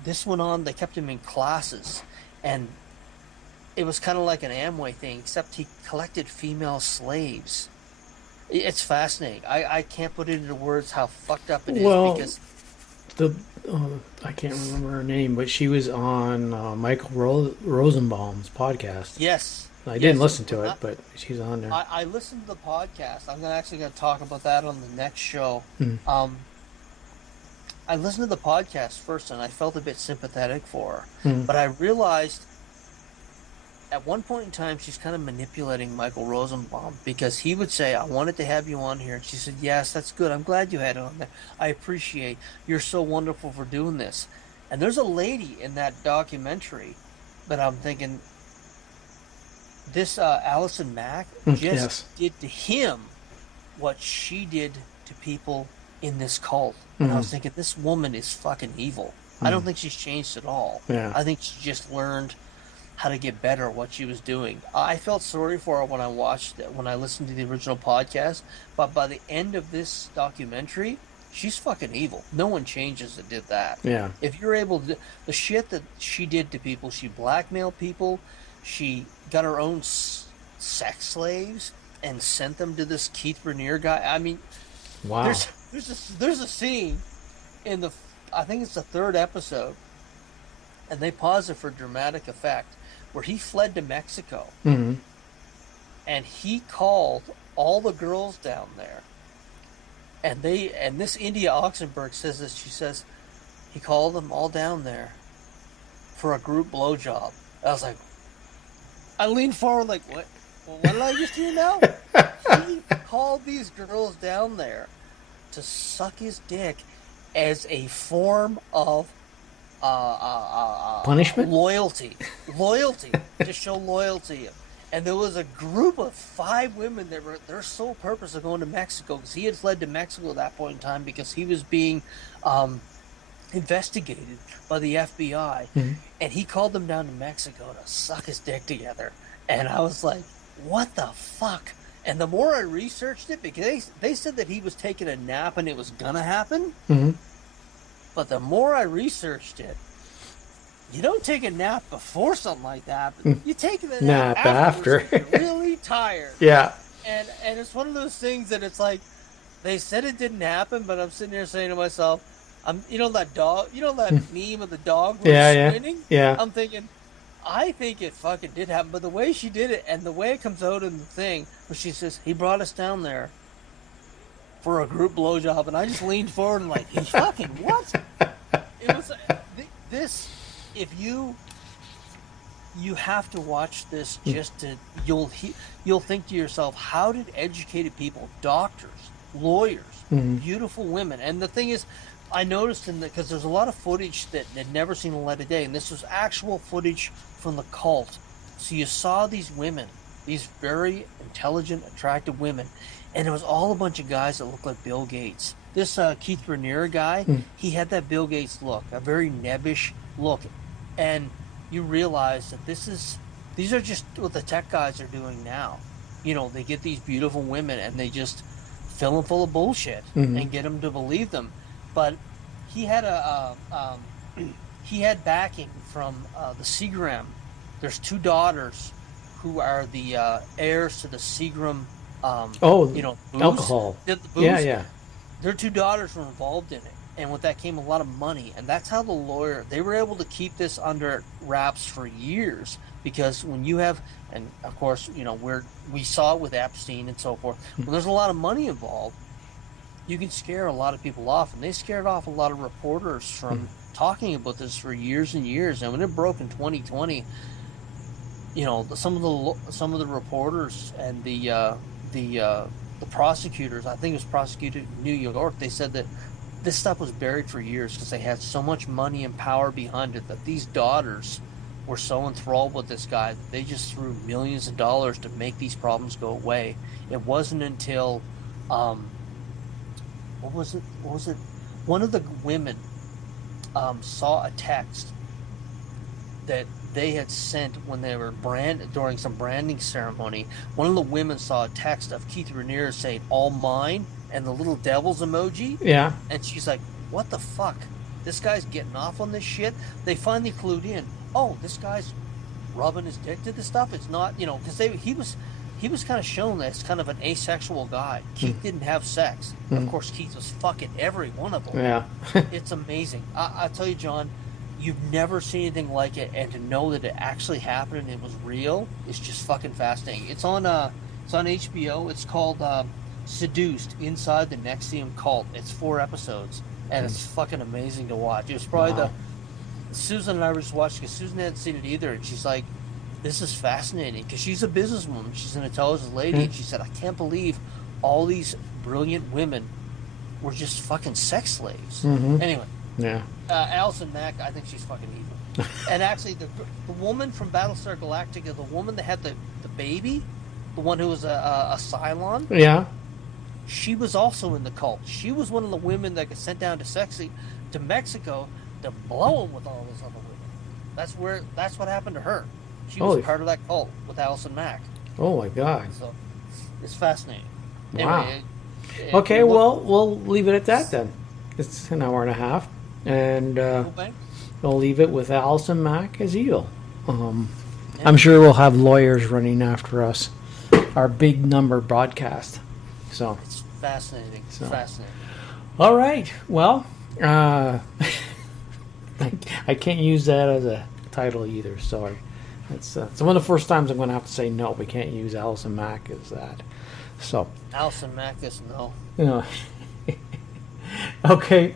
this went on, they kept him in classes. And it was kind of like an Amway thing, except he collected female slaves. It's fascinating. I can't put it into words how fucked up it is, because I can't remember her name, but she was on Michael Rosenbaum's podcast. Yes. I didn't listen to it, but she's on there. I listened to the podcast. I'm actually going to talk about that on the next show. I listened to the podcast first, and I felt a bit sympathetic for her. But I realized at one point in time, she's kind of manipulating Michael Rosenbaum, because he would say, I wanted to have you on here. And she said, yes, that's good. I'm glad you had it on there. I appreciate. You're so wonderful for doing this. And there's a lady in that documentary that I'm thinking, this Allison Mack just did to him what she did to people in this cult. And I was thinking, this woman is fucking evil. I don't think she's changed at all. Yeah. I think she just learned how to get better at what she was doing. I felt sorry for her when I watched it, when I listened to the original podcast, but by the end of this documentary, she's fucking evil. No one changes that did that. Yeah. If you're able to, the shit that she did to people, she blackmailed people, she got her own sex slaves and sent them to this Keith Raniere guy. I mean, wow. There's a scene in the, I think it's the 3rd episode, and they pause it for dramatic effect, where he fled to Mexico, and he called all the girls down there, and this India Oxenberg says this. She says he called them all down there for a group blowjob. I was like, I leaned forward like, what? Well, what did I just do now? He called these girls down there to suck his dick as a form of punishment? Loyalty, to show loyalty. And there was a group of 5 women that were their sole purpose of going to Mexico, because he had fled to Mexico at that point in time because he was being investigated by the FBI, and he called them down to Mexico to suck his dick together. And I was like, what the fuck? And the more I researched it, because they said that he was taking a nap and it was gonna happen, but the more I researched it, you don't take a nap before something like that, but you take the nap after. You're really tired. Yeah. And it's one of those things that it's like, they said it didn't happen, but I'm sitting here saying to myself, you know that meme of the dog spinning? Yeah. I'm thinking, I think it fucking did happen, but the way she did it and the way it comes out in the thing, where she says, he brought us down there for a group blowjob, and I just leaned forward and like, he fucking what? It was this. If you have to watch this just to, you'll think to yourself, how did educated people, doctors, lawyers, beautiful women, and the thing is, I noticed because there's a lot of footage that had never seen the light of day, and this was actual footage from the cult. So you saw these women, these very intelligent, attractive women, and it was all a bunch of guys that looked like Bill Gates. This Keith Raniere guy, he had that Bill Gates look, a very nebbish look, and you realize that these are just what the tech guys are doing now. You know, they get these beautiful women and they just fill them full of bullshit and get them to believe them. But he had he had backing from the Seagram. There's 2 daughters who are the heirs to the Seagram. Booze. Alcohol. The booze. Yeah. Their 2 daughters were involved in it, and with that came a lot of money. And that's how they were able to keep this under wraps for years, because when you have, and of course, you know, we saw it with Epstein and so forth. When there's a lot of money involved, you can scare a lot of people off, and they scared off a lot of reporters from talking about this for years and years. And when it broke in 2020, you know, some of the reporters and the prosecutors, I think it was prosecuted in New York, they said that this stuff was buried for years because they had so much money and power behind it, that these daughters were so enthralled with this guy that they just threw millions of dollars to make these problems go away. It wasn't until what was it? One of the women saw a text that they had sent when they were during some branding ceremony. One of the women saw a text of Keith Raniere saying "all mine" and the little devil's emoji. Yeah. And she's like, "What the fuck? This guy's getting off on this shit." They finally clued in. Oh, this guy's rubbing his dick to this stuff. It's not, you know, because he was kind of shown as kind of an asexual guy. Keith didn't have sex. Of course, Keith was fucking every one of them. Yeah. It's amazing. I tell you, John, you've never seen anything like it, and to know that it actually happened and it was real is just fucking fascinating. It's on HBO. It's called Seduced: Inside the NXIVM Cult. It's 4 episodes, and it's fucking amazing to watch. It was probably Susan and I were just watching because Susan hadn't seen it either, and she's like, "This is fascinating," because she's a businesswoman. She's an intelligent lady, and she said, "I can't believe all these brilliant women were just fucking sex slaves." Anyway. Yeah. Allison Mack, I think she's fucking evil. And actually, the woman from Battlestar Galactica, the woman that had the baby, the one who was a Cylon, Yeah. she was also in the cult. She was one of the women that got sent down to Mexico to blow him with all those other women. That's what happened to her. She was part of that cult with Allison Mack. Oh my God. So it's fascinating. Wow. Anyway, Okay, well, we'll leave it at that then. It's an hour and a half. And we'll leave it with Allison Mack as Eel. I'm sure we'll have lawyers running after us. Our big number broadcast. So it's fascinating. Fascinating. All right. Well, I can't use that as a title either. Sorry. It's one of the first times I'm going to have to say no. We can't use Allison Mack as that. So Allison Mack is no. You know. Okay.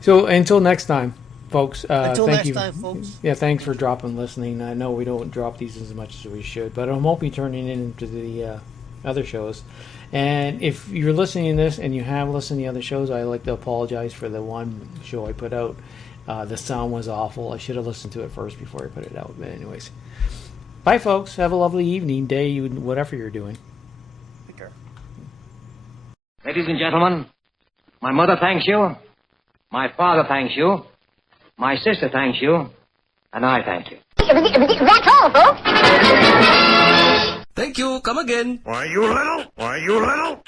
So until next time, folks. Thank you. Folks. Yeah, thanks for listening. I know we don't drop these as much as we should, but I'm hoping turning it into the other shows. And if you're listening to this and you have listened to the other shows, I'd like to apologize for the one show I put out. The sound was awful. I should have listened to it first before I put it out. But anyways, bye, folks. Have a lovely evening, day, whatever you're doing. Take care. Ladies and gentlemen, my mother thanks you. My father thanks you. My sister thanks you. And I thank you. That's all, folks. Thank you. Come again. Why, you little?